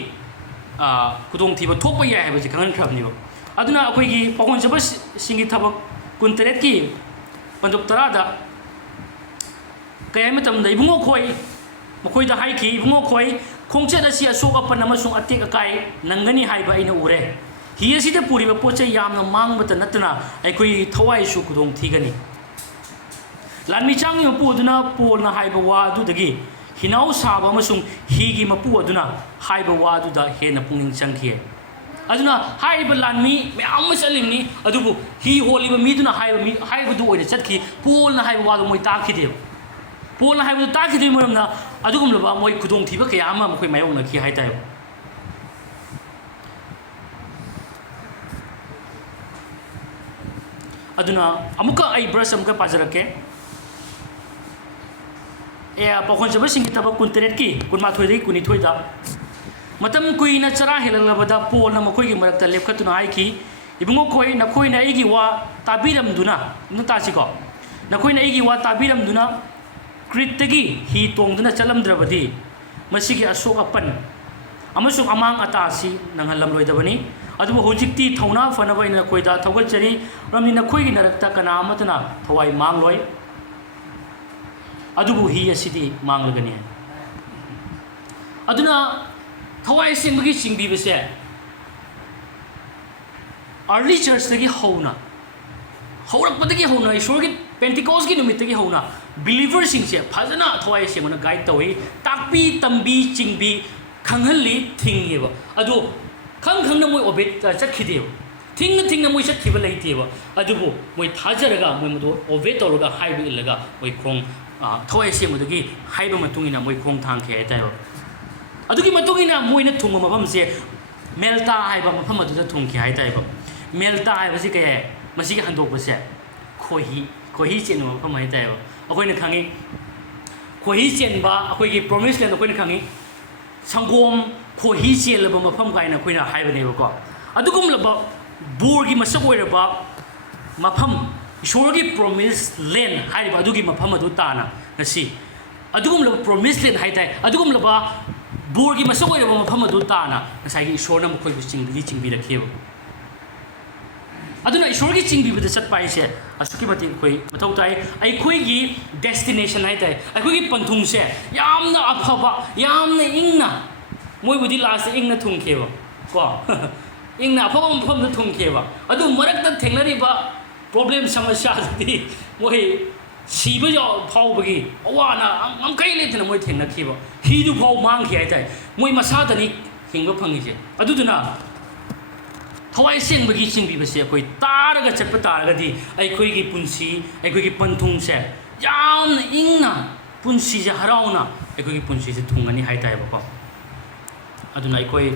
खुदोंग थीबा थोकबा याय हाइबसे खंगनख्रबनेबो अदुना अखोइगी पखोनजब सिंगी थबक कुंतरेट की पंदुक तरादा कया मतमदा इबुंगो खोइ मखोइदा हाइकी इबुंगो खोइ खोंगचेद असि असोक अपन अमसुंग अतेक अकाय नंगनी हाइबा अइना उरे ही असिदा पुरिबा पोचे यामना मांगबता नतना अखोइ थवाइसु खुदोंग थीगनी लानमी चांगी मपु अदुना पोलना हाइबा वा अदुदगी हिनाउ साबा अमसुंग हीगी मपु अदुना हाइबा वा अदुदा हेना पुंगिंग चंखिए अदुना हाइबा लानमी म्याम चलिंगनी अदुबु ही होलिबा मीदुना हाइबदु ओइना चटकी पोलना हाइबा वादो मोइ ताखिदेब पोलना हाइबदु ताखिदे मरमना अदुगुमलबा मोइ खुदोंग थीबा कया अमा मखोइ मायोंगना खि हाइताय अदुना अमुका आई ब्रश अमुका पाजरके ए पखोनजब सिंगी तबक कुंतरेट की कुनमाथोइदगी कुनिथोइदा मतम कुइना चरा हेललबदा पोलना मखोइगी मरक्ता लेपखतुना हाइकी इबुंगो खोइ नखोइना एगी वा ताबिरमदुना नतासिको नखोइना एगी वा ताबिरमदुना क्रितगी ही तोंगदुना चलमद्रबदी मसिगी अशोक अपन अमसुंग अमांग अतासी नंगहलमलोइदबनी अदुबो होजिक्ति थौना फनबा इन नखोइदा थौगलचरी रमनि नखोइगी नरक्ता कना अमतना थवाई मांगलोय अदुबो ही असिदी मांगलगनी aduna thawai singbi chingbi bese early church tagi hauna haurak padagi hauna ishor gi Pentecost gi numit tagi hauna believers sing se phajana thawai singona guide tawi takpi tambi chingbi khanghalli thingeba adu khang na moi obet chakhide thing na moi chakhiba leiteba adubu moi thajaraga moi modo obet toroga haibi ilaga moi khong thawai singudagi haiba matungina moi khong thang khe tayo adugi matungina moi na thungma mafam se melta haiba mafam adu thung khe hai tayo melta haiba si ke masigi handok base khohi chen mafam hai tayo akoi na khangi khohi chen ba akoi gi promise land akoi na khangi sangom khohi chen laba mafam kai na khoina haiba ne ba ko adugum laba bor gi masak oiraba mafam ishor gi promise land haiba adugi mafam adu tana ngasi adugum laba promise land hai tai adugum laba bor gi masak oiraba mafam adu tana ngasai gi ishor na mkhoi gi chingbi rakheba aduna ishor gi chingbi bada chat pai se asuki mati khoi mathau tai ai khoi gi destination hai tai ai khoi gi panthung se yamna aphaba yamna ingna moi budi last ingna thung kheba ko ingna aphaba mafam da thung kheba adu marak ta thengnari ba problem samasya di moi siba yo phau bagi awana am kai le thina moi thengna khiba hi du phau mang khi ai tai moi masa da ni hingba phangi se adu duna thawai sengbi chingbi base koi taraga chatpa taragadi ai khoi gi punsi ai khoi gi panthung se yam ingna punsi je harauna ai khoi gi punsi je thungani hai tai ba ko aduna ai khoi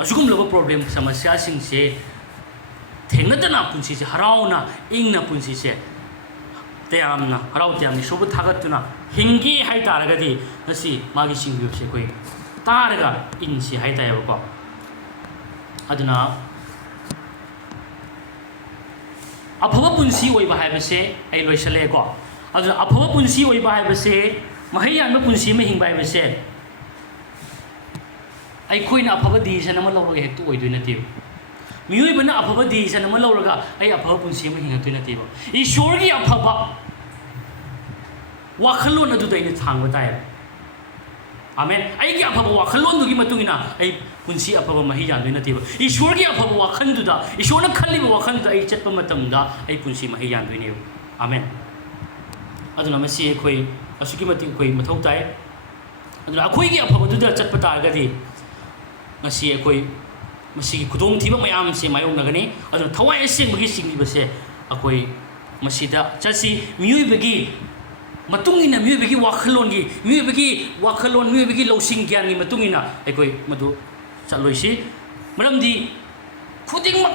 asugum loba problem samasya sing se thengnatana punsi je harauna ingna punsi se teamna harau teamni sobu thagatuna hingi hai taragadi nasi magi singbi se koi taraga insi hai tai ba ko aduna aphaba punsi oiba haibase ai loisale ko aduna aphaba punsi oiba haibase mahayan ma punsi ma hingba haibase ai khoina aphaba decision ama lawraga hektu oidoi nati miyoi bana aphaba decision ama lawraga ai aphaba punsi ma hingatoi nati ishor gi aphaba wakhalon adu daina thangba tai amen ai gi aphaba wakhalon du gi matungina ai punsi aphaba mahi jan doi nati ishor gi aphaba wakhan du da ishor na khalli ba wakhan da ai chatpa matam da ai punsi mahi jan doi ne amen aduna masi khoi asuki mati khoi mathau tai aduna akhoi gi aphaba du da chatpa ta ga di masi khoi masi gi kudong thiba mayam se mayong na gani aduna thawai ase magi singni ba se akhoi masi da chasi miyoi bagi matungina miyoi bagi wakhalon gi miyoi bagi losing gyan gi matungina akhoi madu chaloisi maramdi khudingma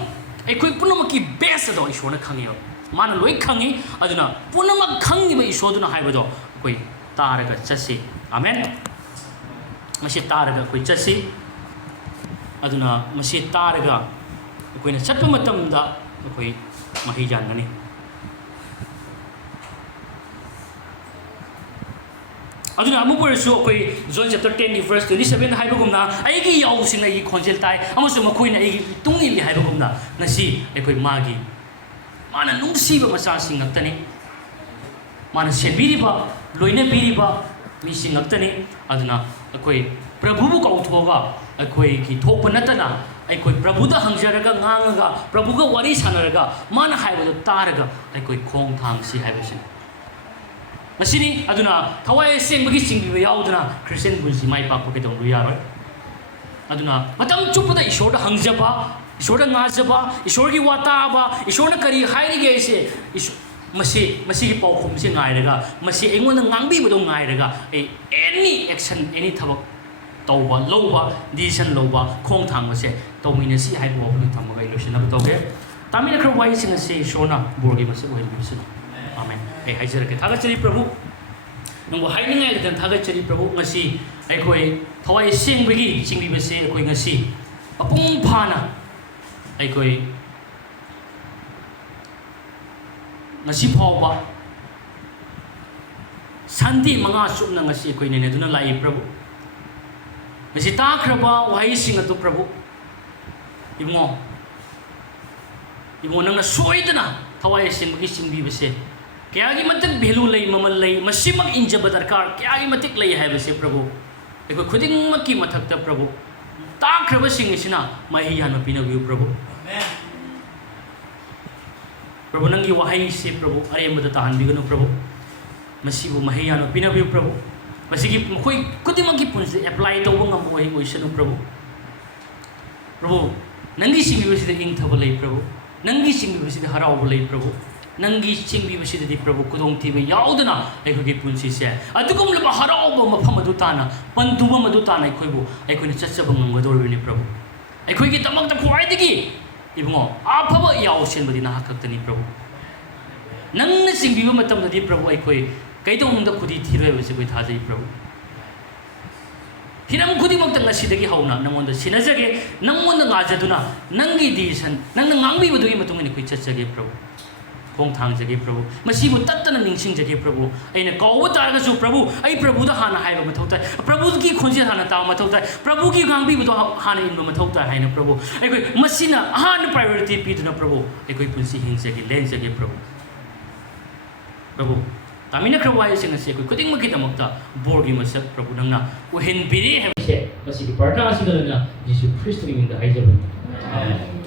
akhoi punamaki best do ishona khangiyo mana loi khangi aduna punamak khangi ba isoduna haibado akhoi taraga chasi amen masi taraga akhoi chasi aduna masi taraga akhoi na chatpa matamda akhoi mahi janani aduna amu purasu akhoi John chapter 10 verse 27 haibagumna aigi yausing ai khonjel tai amasu makhoina ai tungni li haibagumna nasi akhoi magi mana nungsiba macha singaktani mana sebiriba loina biriba mi singaktani aduna akhoi prabhu ko uthoga akhoi ki thokpa natana akhoi prabhu da hangjaraga ngangaga prabhu ga wari sanaraga mana haibado taraga akhoi khong thang si haibasi masini aduna thawai sengbagi singbi yauduna Christian bunsi mai pa ko dong ruya roi aduna matam chupada ishor da hangjaba ishor da ngajaba ishor gi wata ba ishor na kari hairi ge se masi gi paukhum se ngai raga masi engona ngangbi bodong ngai raga any action any thabak tauba loba decision loba khong thang se tawmina si hai bo ko thamaga ilusion na toge tamina kro wai sing se shona borgi masi oil bisu amen ai haijara ke thagachari prabhu nangbo hainingai ga thagachari prabhu ngasi ai khoi thawai sengbagi singbi base khoi ngasi apung phana ai khoi ngasi phawba sandi manga chupna ngasi khoi ne duna lai prabhu ngasi ta khraba wai sing atu prabhu imo nangna soidana thawai sengbagi singbi base ꯀꯌꯥꯒꯤ ꯃꯇꯤꯛ ꯚꯦꯂꯨ ꯂꯩ ꯃꯃꯜ ꯂꯩ ꯃꯁꯤꯃꯛ ꯏꯟꯖꯕ ꯗꯔꯀꯥꯔ ꯀꯌꯥꯒꯤ ꯃꯇꯤꯛ ꯂꯩ ꯍꯥꯏꯕꯁꯦ ꯄ꯭ꯔꯚꯨ ꯑꯩꯈꯣꯏ ꯈꯨꯗꯤꯡꯃꯛꯀꯤ ꯃꯊꯛꯇ ꯄ꯭ꯔꯚꯨ ꯇꯥꯈ꯭ꯔꯕꯁꯤꯡ ꯑꯁꯤꯅ ꯃꯍꯩ ꯌꯥꯟꯕ ꯄꯤꯅꯕꯤꯌꯨ ꯄ꯭ꯔꯚꯨ ꯄ꯭ꯔꯚꯨ ꯅꯪꯒꯤ ꯋꯥꯍꯩꯁꯦ ꯄ꯭ꯔꯚꯨ ꯑꯔꯦꯝꯕꯗ ꯇꯥꯍꯟꯕꯤꯒꯅꯨ ꯄ꯭ꯔꯚꯨ ꯃꯁꯤꯕꯨ ꯃꯍꯩ ꯌꯥꯟꯕ ꯄꯤꯅꯕꯤꯌꯨ ꯄ꯭ꯔꯚꯨ ꯃꯁꯤꯒꯤ ꯃꯈꯣꯏ ꯈꯨꯗꯤꯡꯃꯛꯀꯤ ꯄꯨꯟꯁꯤꯗ ꯑꯦꯄ꯭ꯂꯥꯏ ꯇꯧꯕ ꯉꯝꯕ ꯋꯥꯍꯩ ꯑꯣꯏꯁꯅꯨ ꯄ꯭ꯔꯚꯨ ꯄ꯭ꯔꯚꯨ ꯅꯪꯒꯤ ꯆꯤꯡꯕꯤꯕꯁꯤꯗ ꯏꯪꯊꯕ ꯂꯩ ꯄ꯭ꯔꯚꯨ ꯅꯪꯒꯤ ꯆꯤꯡꯕꯤꯕꯁꯤꯗ ꯍꯔꯥꯎꯕ ꯂꯩ ꯄ꯭ꯔꯚꯨ ꯅꯪꯒꯤ ꯆꯤꯡꯕꯤꯕꯁꯤꯗꯗꯤ ꯄ꯭ꯔꯚꯨ ꯈꯨꯗꯣꯡꯊꯤꯕ ꯌꯥꯎꯗꯅ ꯑꯩꯈꯣꯏꯒꯤ ꯄꯨꯟꯁꯤꯁꯦ ꯑꯗꯨꯒꯨꯝꯂꯕ ꯍꯔꯥꯎꯕ ꯃꯐꯝ ꯑꯗꯨ ꯇꯥꯅ ꯄꯟꯊꯨꯡꯐꯝ ꯑꯗꯨ ꯇꯥꯅ ꯑꯩꯈꯣꯏꯅ ꯆꯠꯆꯕ ꯉꯝꯒꯗꯧꯔꯤꯕꯅꯤ ꯄ꯭ꯔꯚꯨ ꯑꯩꯈꯣꯏꯒꯤꯗꯃꯛꯇ ꯈ꯭ꯋꯥꯏꯗꯒꯤ इबुंगो आफबा यावसेनबदि नाहा खक्तनि प्रभु नंगना सिंबिबा मतमदि प्रभु अखोय कैदोंदा खुदी थिरोयबसे कोइ थाजै प्रभु हिरम खुदिमक्ता ngasiदगी हौना नंगोंदा सिनाजगे नंगोंदा गाजदुना नंगी डिसिजन नंगना ngangbibदुगी मतुंगनि कोइ चचगे प्रभु खों थांजगे प्रभु मसीबु तत्तना निंगसिंजगे प्रभु अइना कौबा तारगसु प्रभु अइ प्रभुदा हाना हाइबा मथौता प्रभुगी खोंजे हाना ताव मथौता प्रभुगी ngangbibदु हाना इनबा मथौता हाइना प्रभु अइखोय मसिना हाना प्रायोरिटी पिदुना प्रभु अइखोय पुंसि हिंजगे लेंजगे प्रभु प्रभु तामिना क्रब वायसिंग से कोइ खुदिंगमकि दमक्ता बोर्गी मसक प्रभु नंगना उहेन बिरि हेबसे मसिगी प्रार्थना सिगलना यीशु ख्रिस्टनि मिंदा हाइजबन आमेन